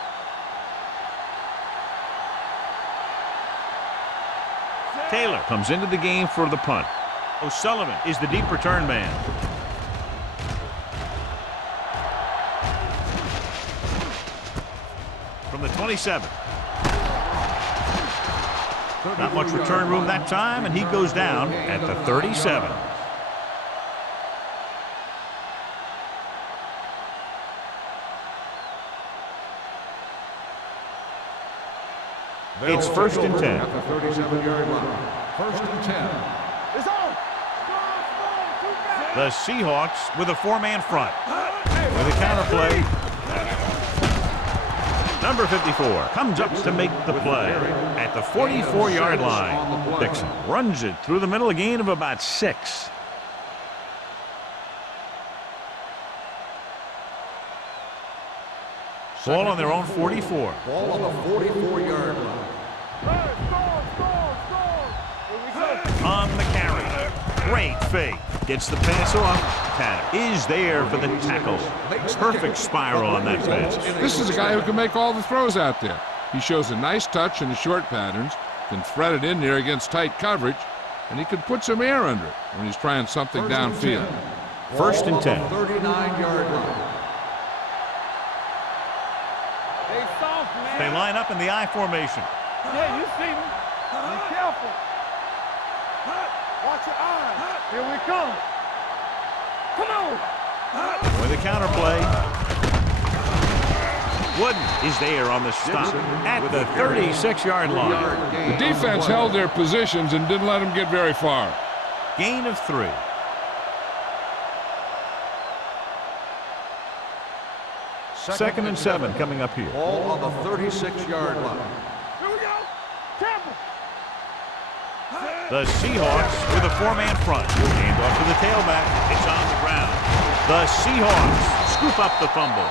Taylor comes into the game for the punt. O'Sullivan is the deep return man. From the 27. Not much return room that time, and he goes down at the 37. It's first and 10. At the 37-yard line. First and 10. It's on. The Seahawks with a 4-man front. With a counterplay. Number 54 comes up to make the play at the 44-yard line. Dixon runs it through the middle, a gain of about 6. Ball on their own 44. Ball on the 44-yard line. On the carry. Great fake. Gets the pass off. Tanner is there for the tackle. Perfect spiral on that pass. This is a guy who can make all the throws out there. He shows a nice touch in the short patterns, can thread it in there against tight coverage, and he can put some air under it when he's trying something downfield. First and 10. 39-yard line. They soft, man. They line up in the I formation. Yeah, you see me. Be careful. Watch your eyes. Here we come. Come on. With a counter play. Wooden is there on the stop at the 36-yard line. The defense held their positions and didn't let them get very far. Gain of 3. Second and 7 coming up here. Ball on the 36-yard line. Here we go. Tampa. The Seahawks with a 4-man front. Hand off to the tailback. It's on the ground. The Seahawks scoop up the fumble.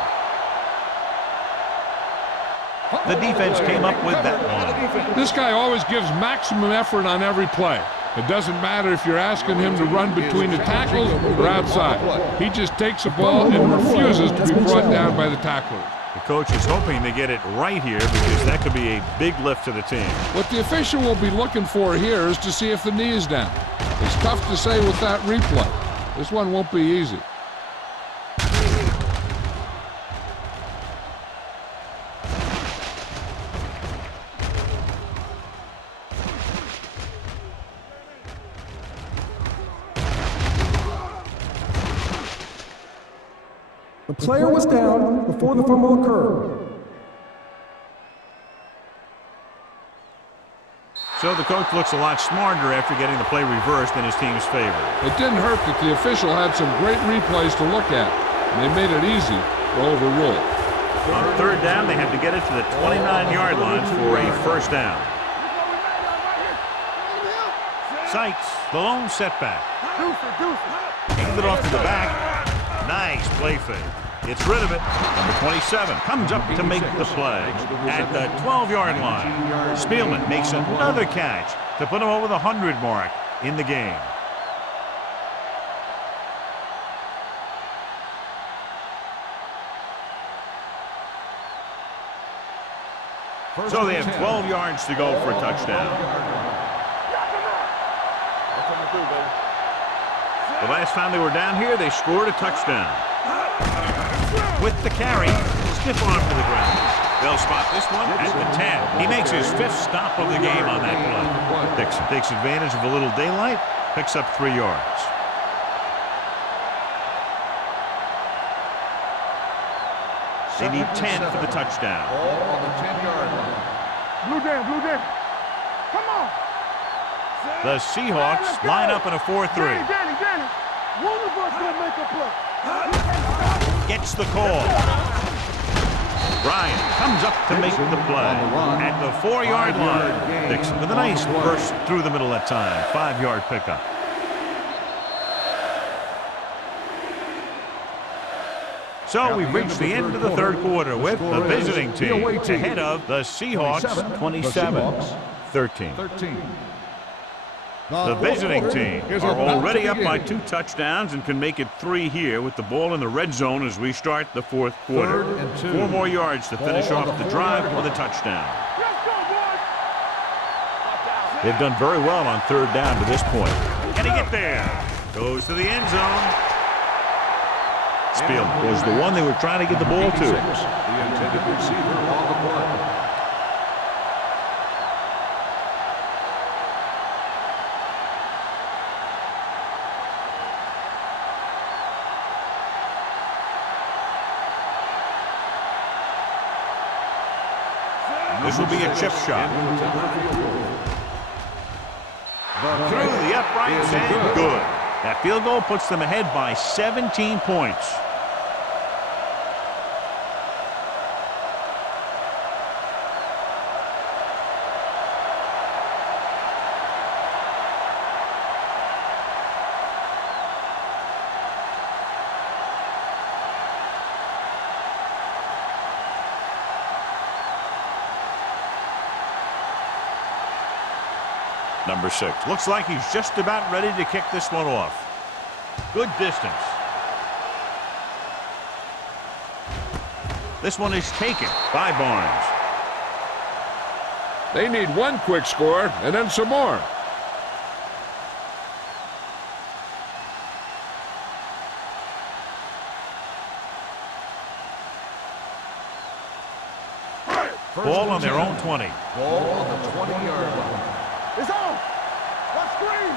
The defense came up with that one. This guy always gives maximum effort on every play. It doesn't matter if you're asking him to run between the tackles or outside. He just takes the ball and refuses to be brought down by the tacklers. The coach is hoping to get it right here because that could be a big lift to the team. What the official will be looking for here is to see if the knee is down. It's tough to say with that replay. This one won't be easy. The player was down before the fumble occurred. So the coach looks a lot smarter after getting the play reversed in his team's favor. It didn't hurt that the official had some great replays to look at, and they made it easy to overrule. On third down, they have to get it to the 29-yard line for a first down. Sykes, the lone setback. Hands it off to the back. Nice play fake. Gets rid of it. Number 27 comes up to make the play at the 12-yard line. Spielman makes another catch to put him over the 100 mark in the game. So they have 12 yards to go for a touchdown. The last time they were down here, they scored a touchdown. With the carry, stiff arm to the ground. They'll spot this one at the 10. He makes his 5th stop of the game on that play. Dixon takes advantage of a little daylight, picks up 3 yards. They need 10 for the touchdown. Ball on the 10-yard line. Blue down. Come on. The Seahawks line up in a 4-3. Danny. One of us gonna make a play. Gets the call. Ryan comes up to make the play at the 4-yard line. Dixon with a nice burst through the middle that time. 5-yard pickup. So we've reached the end of the third quarter with the visiting team ahead of the Seahawks 27-13. The visiting team are already up by 2 touchdowns and can make it 3 here with the ball in the red zone as we start the fourth quarter. 4 more yards to finish off the drive with a touchdown. They've done very well on third down to this point. Can he get there? Goes to the end zone. Spielman was the one they were trying to get the ball to. The intended receiver on the play. This will be a chip shot. Through the uprights and good. That field goal puts them ahead by 17 points. Number 6. Looks like he's just about ready to kick this one off. Good distance. This one is taken by Barnes. They need one quick score and then some more. Ball on their own 20. Ball on the 20-yard line. It's on. Let's screen.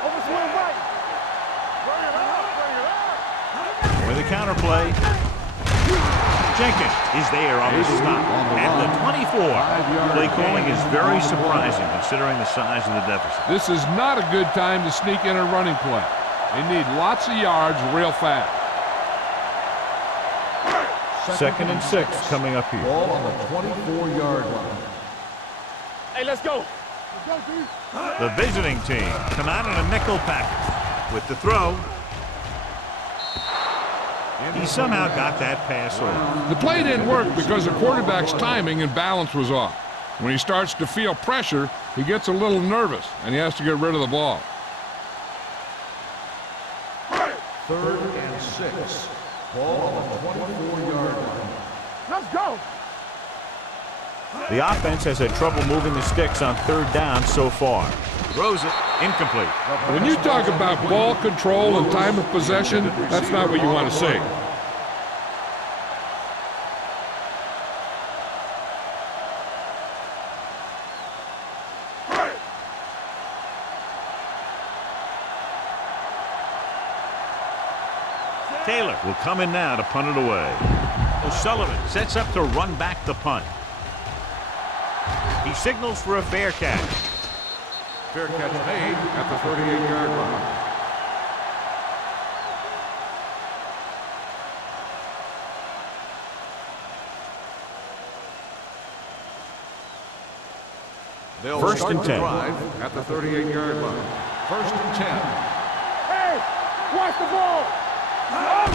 Over swing right. Bring it up. Bring it up. With a counter play. Jenkins is there on the stop at the 24. Play calling is very surprising considering the size of the deficit. This is not a good time to sneak in a running play. They need lots of yards real fast. 2nd and 6 coming up here. Ball on the 24-yard line. Hey, let's go. The visiting team come out in a nickel package with the throw. He somehow got that pass off. The play didn't work because the quarterback's timing and balance was off. When he starts to feel pressure, he gets a little nervous, and he has to get rid of the ball. 3rd and 6. Ball on the 24-yard line. Let's go. The offense has had trouble moving the sticks on 3rd down so far. Throws it, incomplete. When you talk about ball control and time of possession, that's not what you want to see. Taylor will come in now to punt it away. O'Sullivan sets up to run back the punt. He signals for a fair catch. Fair catch made at the 38-yard line. They'll 1st start and the 10. drive at the 38-yard line. 1st and 10. Hey, watch the ball.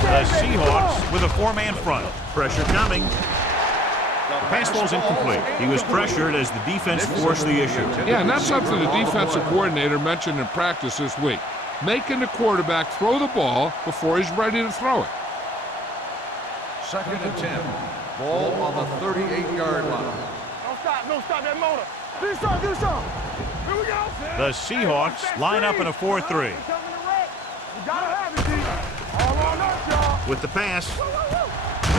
The Seahawks with a 4-man front. Pressure coming. The pass ball's incomplete. He was pressured as the defense forced the issue. Yeah, and that's something the defensive coordinator mentioned in practice this week. Making the quarterback throw the ball before he's ready to throw it. 2nd and 10. Ball on the 38-yard line. Don't stop that motor. Do something. Here we go. The Seahawks line up in a 4-3. You gotta have it, D. All on us, y'all. With the pass,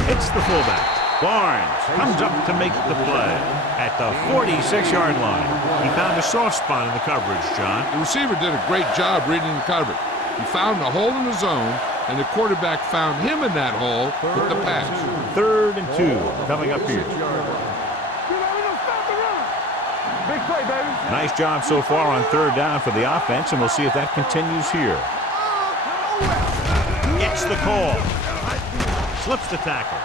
hits the fullback. Barnes comes up to make the play at the 46-yard line. He found a soft spot in the coverage, John. The receiver did a great job reading the coverage. He found a hole in the zone, and the quarterback found him in that hole with the pass. 3rd and 2 coming up here. Big play, baby. Nice job so far on 3rd down for the offense, and we'll see if that continues here. Gets the call. Slips the tackle.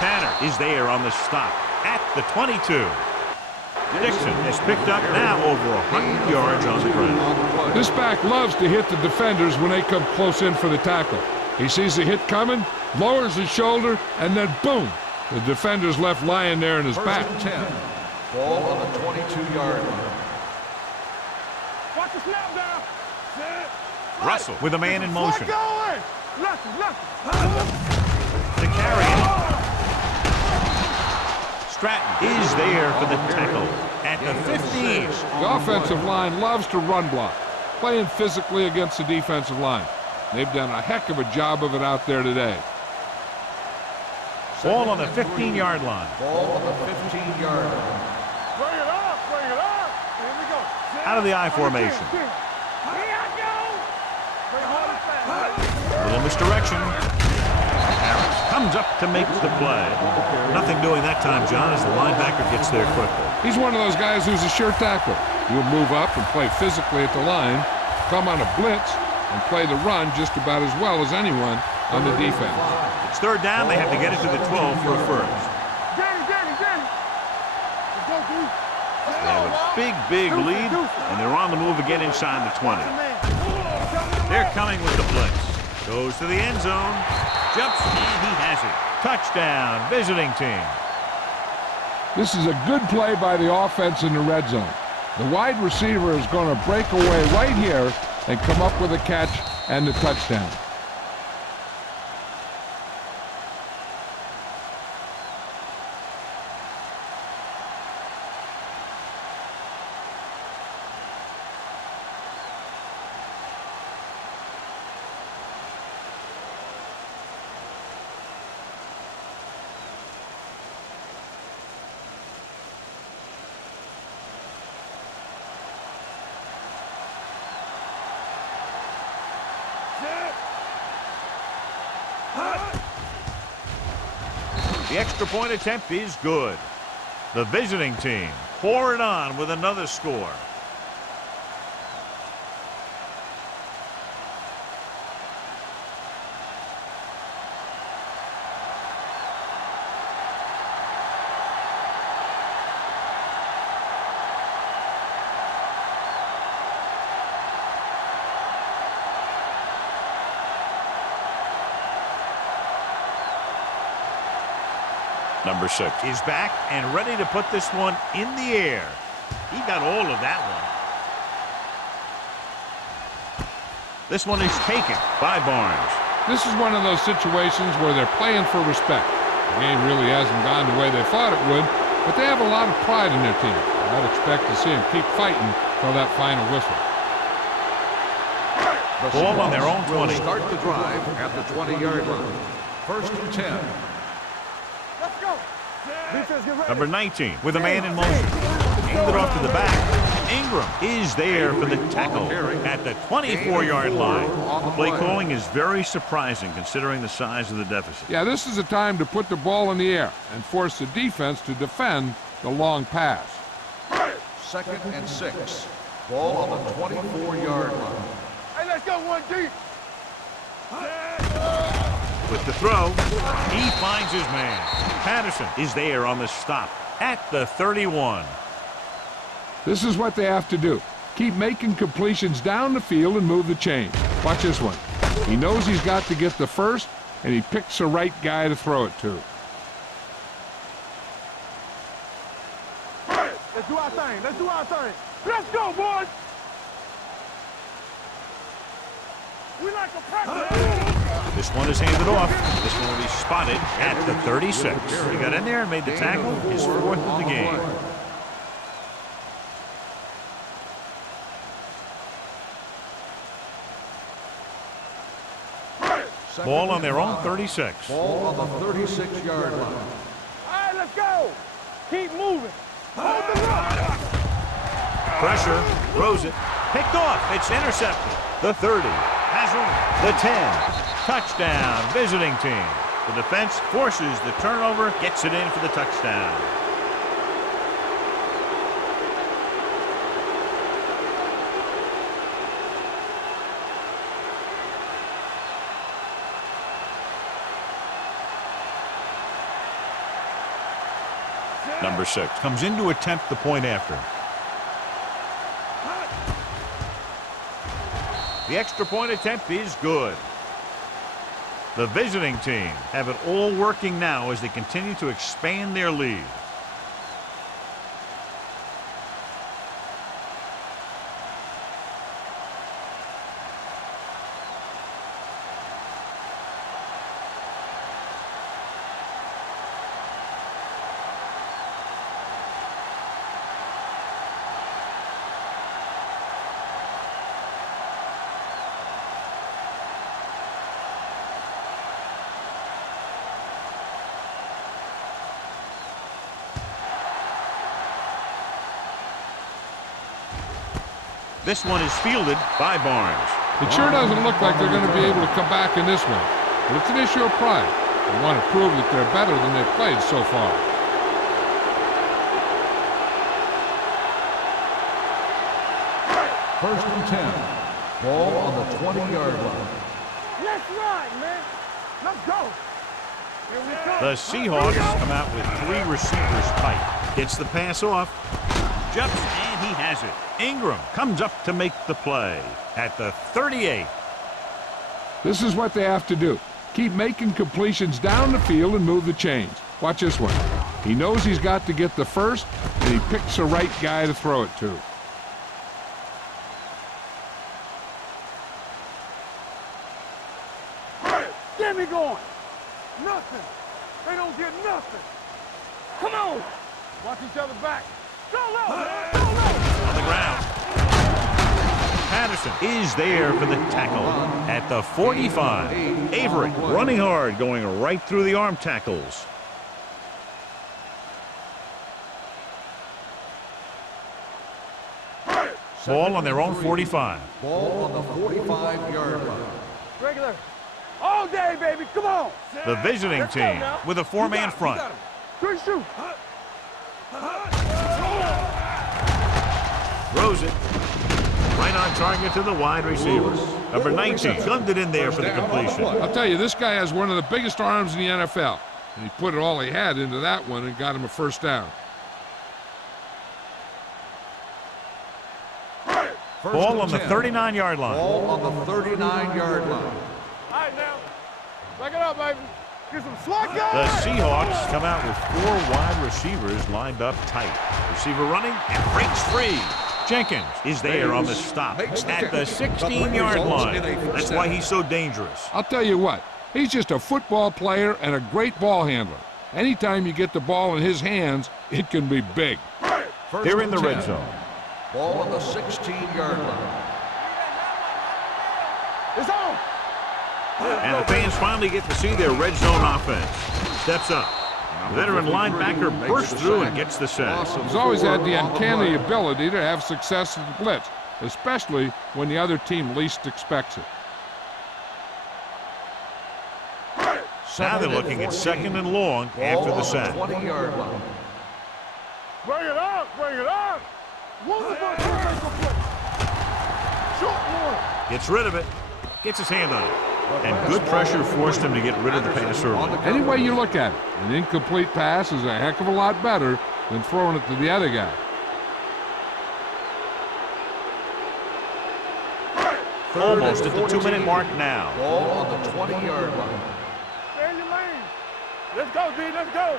Tanner is there on the stop at the 22. Dixon has picked up now over 100 yards on the ground. This back loves to hit the defenders when they come close in for the tackle. He sees the hit coming, lowers his shoulder, and then boom, the defender's left lying there in his back. 1st and 10. Ball on the 22-yard line. Watch the snap down. Russell with a man in motion. Going. Left. To carry it. Stratton is there for the tackle at the 15. The offensive line loves to run block, playing physically against the defensive line. They've done a heck of a job of it out there today. Ball on the 15-yard line. Ball on the 15-yard line. Bring it up. Here we go. Out of the I formation. Here I go. A little misdirection. Harris comes up to make the play. Nothing doing that time, John, as the linebacker gets there quickly. He's one of those guys who's a sure tackler. He'll move up and play physically at the line, come on a blitz, and play the run just about as well as anyone on the defense. It's 3rd down. They have to get it to the 12 for a first. Danny. They have a big lead, and they're on the move again inside the 20. They're coming with the blitz. Goes to the end zone. Jumps, and he has it. Touchdown, visiting team. This is a good play by the offense in the red zone. The wide receiver is going to break away right here and come up with a catch and the touchdown. The extra point attempt is good. The visiting team pour it on with another score. Number 6 is back and ready to put this one in the air. He got all of that one. This one is taken by Barnes. This is one of those situations where they're playing for respect. The game really hasn't gone the way they thought it would, but they have a lot of pride in their team. I'd expect to see them keep fighting till that final whistle. Ball on their own 20. Start the drive at the 20-yard line. First and 10. Let's go. Defense, get ready. Number 19 with a man in motion. Aimed it off to the back. Ingram is there for the tackle at the 24-yard line. Play calling is very surprising considering the size of the deficit. Yeah, this is a time to put the ball in the air and force the defense to defend the long pass. Second and 6. Ball on the 24-yard line. Hey, let's go one deep. With the throw, he finds his man. Patterson is there on the stop at the 31. This is what they have to do. Keep making completions down the field and move the chains. Watch this one. He knows he's got to get the first, and he picks the right guy to throw it to. Let's do our thing. Let's do our thing. Let's go, boys. We like to practice. This one is handed off. This one will be spotted at the 36. He got in there and made the tackle. His 4th of the game. Ball on their own 36. Ball on the 36-yard line. All right, let's go. Keep moving. Hold the rock. Pressure, throws it, picked off. It's intercepted. The 30 has room. The 10. Touchdown, visiting team. The defense forces the turnover, gets it in for the touchdown. Number 6 comes in to attempt the point after. The extra point attempt is good. The visiting team have it all working now as they continue to expand their lead. This one is fielded by Barnes. It sure doesn't look like they're going to be able to come back in this one, but it's an issue of pride. They want to prove that they're better than they've played so far. First and 10. Ball on the 20-yard line. Let's ride, man. Let's go. Here we go. The Seahawks come out with 3 receivers tight. Gets the pass off. Jumps, and he has it. Ingram comes up to make the play at the 38. This is what they have to do. Keep making completions down the field and move the chains. Watch this one. He knows he's got to get the first, and he picks the right guy to throw it to. Get me going. Nothing. They don't get nothing. Come on. Watch each other back. Go low, man. Go low. On the ground. Patterson is there for the tackle at the 45. Avery running hard, going right through the arm tackles. Ball on their own 45. Ball on the 45-yard line. Regular. All day, baby. Come on. The visiting Let's go team now. with a four-man front. Three shoot. Throws it. Right on target to the wide receiver. Number 19 gunned it in there for the completion. I'll tell you, this guy has one of the biggest arms in the NFL. And he put it all he had into that one and got him a first down. Ball on the 39-yard line. Ball on the 39-yard line. All right, now. Back it up, baby. Get some swat The guys. Seahawks come out with four wide receivers lined up tight. Receiver running and breaks free. Jenkins is there on the stop at the 16-yard line. That's why he's so dangerous. I'll tell you what, he's just a football player and a great ball handler. Anytime you get the ball in his hands, it can be big. They're in the red zone. Ball on the 16-yard line. It's on. And the fans finally get to see their red zone offense. Steps up. The veteran linebacker bursts through and gets the sack. He's always had the uncanny ability to have success at the blitz, especially when the other team least expects it. Now they're looking at second and long after the sack. 20-yard line. Bring it up. Bring it up. Wonderful play. Short one. Gets rid of it. Gets his hand on it. And good pressure forced him to get rid of the pass early. Any way you look at it, an incomplete pass is a heck of a lot better than throwing it to the other guy. Almost at the 2-minute mark now. Ball on the 20-yard line. Stay in your lane. Let's go, D. Let's go.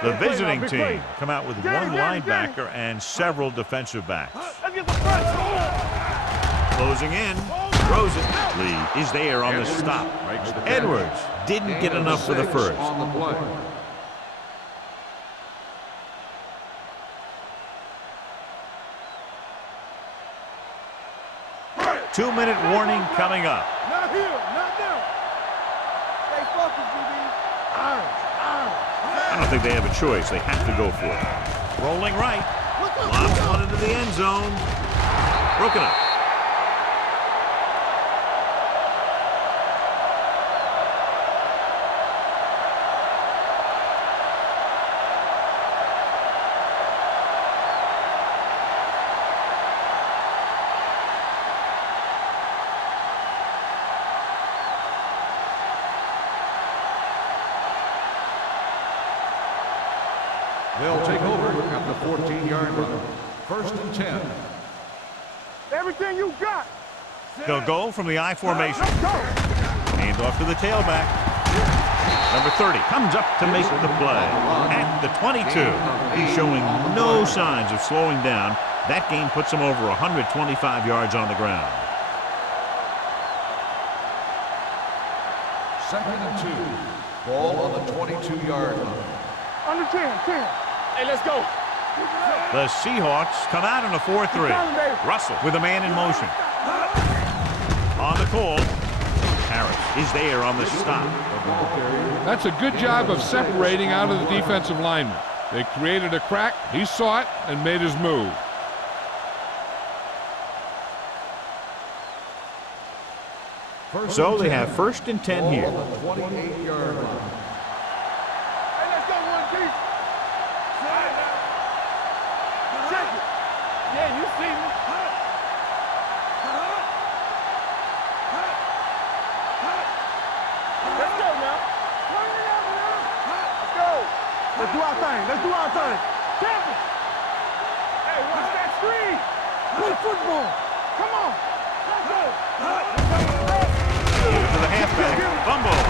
The visiting Big team play. come out with Get it, one get it, get it. linebacker and several defensive backs. Let's get the press. Closing in, throws it. Lee is there on the stop. Edwards didn't get enough for the first. On the play. Two-minute warning coming up. Not here. Not there. Stay focused, DB. I don't think they have a choice. They have to go for it. Rolling right. Lobs one into the end zone. Broken up. They'll take over at the 14-yard line. First and 10. Everything you got. They'll go from the I formation. Let's go. Hand off to the tailback. Number 30 comes up to make the play. At the 22, he's showing no signs of slowing down. That game puts him over 125 yards on the ground. Second and 2. Ball on the 22-yard line. Under 10. Hey, let's go. The Seahawks come out in a 4-3. Russell with a man in motion. On the call, Harris is there on the stop. That's a good job of separating out of the defensive lineman. They created a crack, he saw it, and made his move. So they have first and 10 here. 28-yard line. Hey, let's go, one deep. Check it. Yeah, you see me. Let's go now. Let's go. Let's do our thing. Let's do our thing. Champion. Hey, watch that screen. Play football. Come on. Let's go. To the halfback, fumble.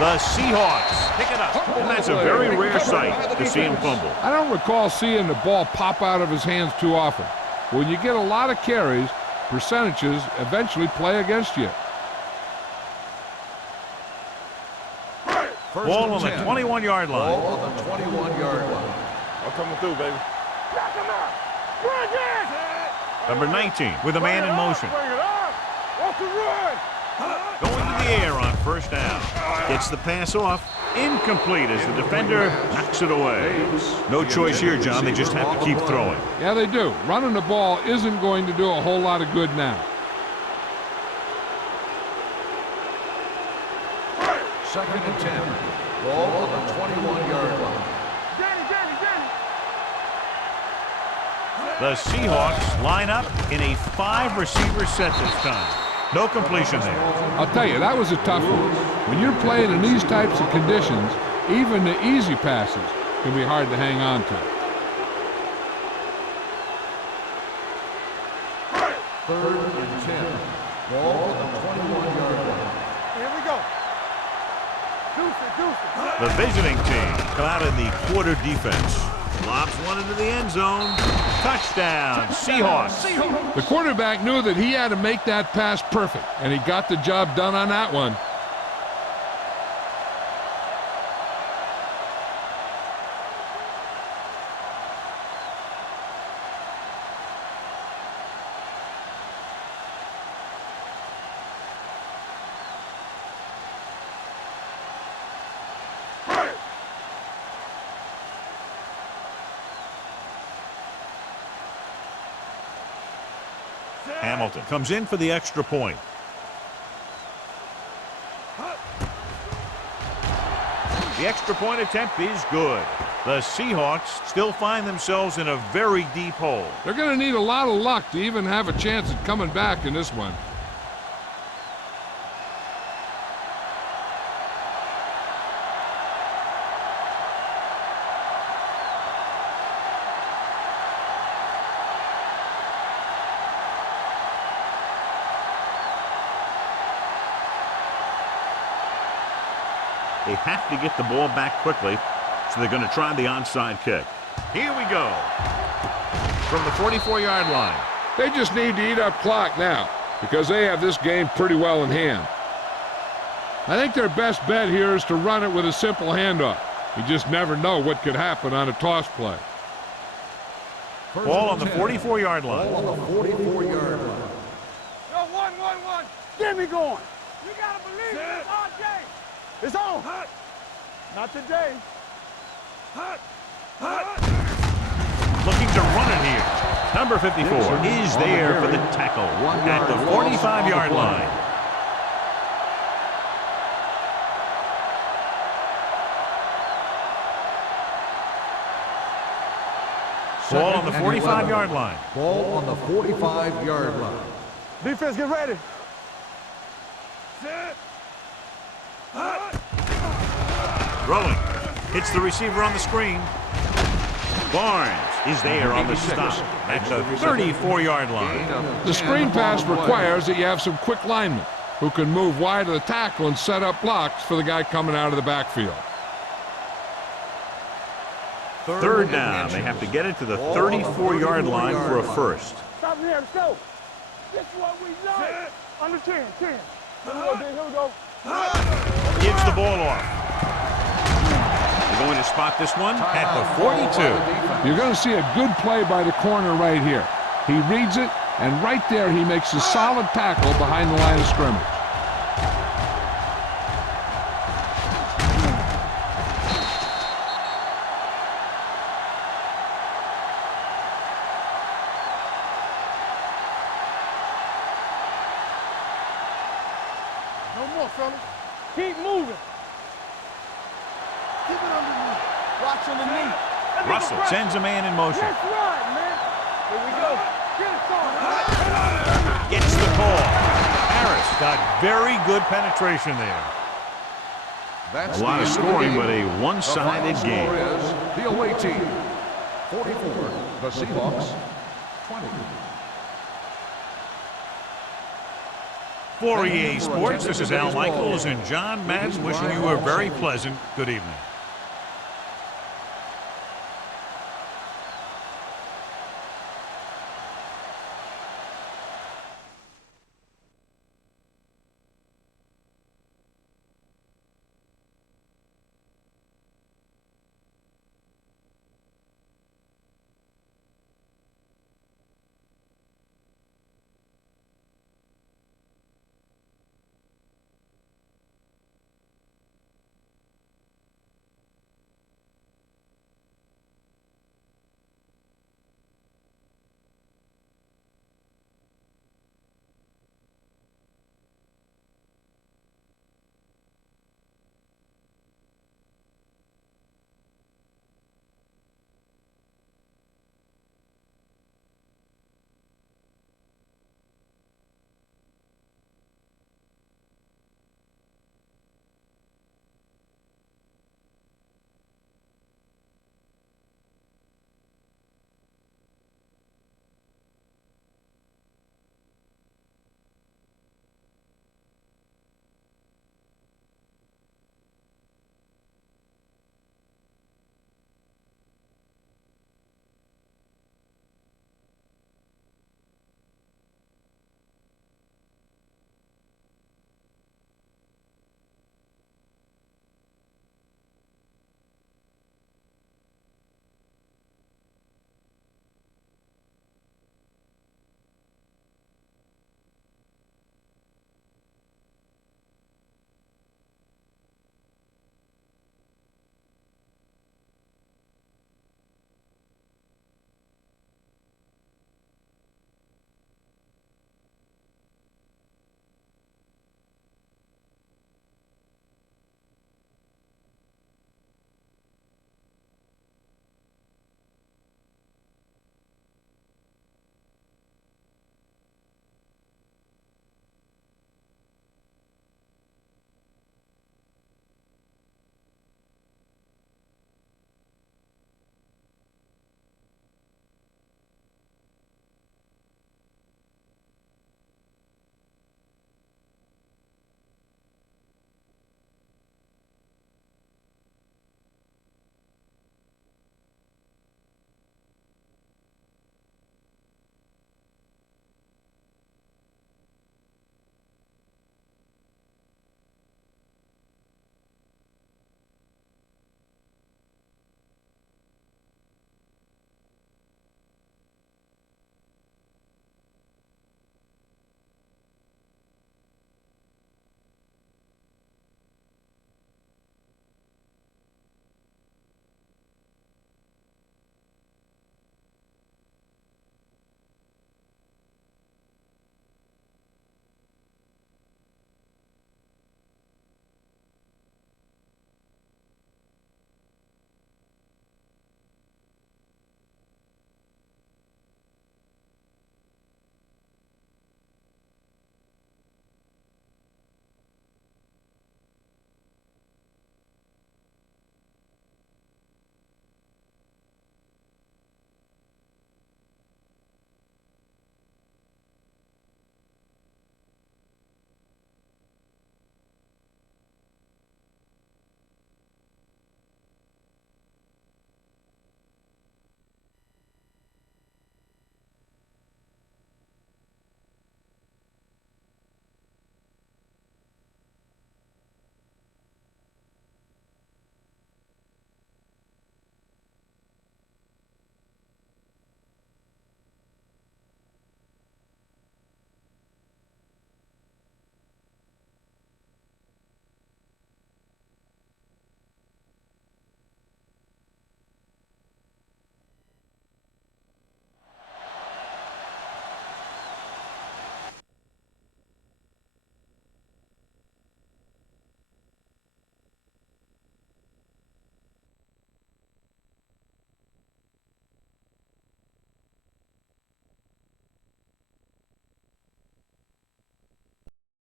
The Seahawks pick it up, and that's a very rare sight to see him fumble. I don't recall seeing the ball pop out of his hands too often. When you get a lot of carries, percentages eventually play against you. Ball on the 21-yard line. Ball on the 21-yard line. I'm coming through, baby. Knock him out. Run, Number 19 with a man in motion. Bring it up. Off the run. Going to the air on first down. Gets the pass off. Incomplete as the defender knocks it away. No choice here, John. They just have to keep throwing. Yeah, they do. Running the ball isn't going to do a whole lot of good now. Second and 10. Ball on the 21-yard line. Danny. The Seahawks line up in a 5-receiver set this time. No completion there. I'll tell you, that was a tough one. When you're playing in these types of conditions, even the easy passes can be hard to hang on to. Third and 10. Ball on the 21-yard line. Here we go. Deuce it. The visiting team come out in the quarter defense. Lobs one into the end zone. Touchdown, Seahawks. The quarterback knew that he had to make that pass perfect, and he got the job done on that one. Hamilton comes in for the extra point. The extra point attempt is good. The Seahawks still find themselves in a very deep hole. They're going to need a lot of luck to even have a chance at coming back in this one. They have to get the ball back quickly, so they're going to try the onside kick. Here we go. From the 44-yard line. They just need to eat up clock now because they have this game pretty well in hand. I think their best bet here is to run it with a simple handoff. You just never know what could happen on a toss play. Ball on the 44-yard line. Ball on the 44-yard line. Yo, 1. Get me going. You gotta believe it. It's RJ. It's on. Not today. Looking to run it here. Number 54 is there for the tackle at the 45-yard line. Ball on the 45-yard line. Ball on the 45-yard line. Defense, get ready. Rolling. Hits the receiver on the screen. Barnes is there on the stop at the 34-yard line. The screen pass requires that you have some quick linemen who can move wide of the tackle and set up blocks for the guy coming out of the backfield. Third down. They have to get it to the 34-yard line for a first. Stop here, go. This is what we like. Under 10. Here we go. Gives the ball off. They're going to spot this one at the 42. You're going to see a good play by the corner right here. He reads it, and right there he makes a solid tackle behind the line of scrimmage. No more, fellas. Keep moving. Keep it underneath. Watch underneath. Russell sends a man in motion. That's right, man. Here we go. Get it started. Gets the call. Harris got very good penetration there. That's A lot of scoring, but a one-sided game. The final score is the away team 44, the Seahawks 20. For EA Sports, this is Al Michaels and John Madden wishing you a very pleasant good evening.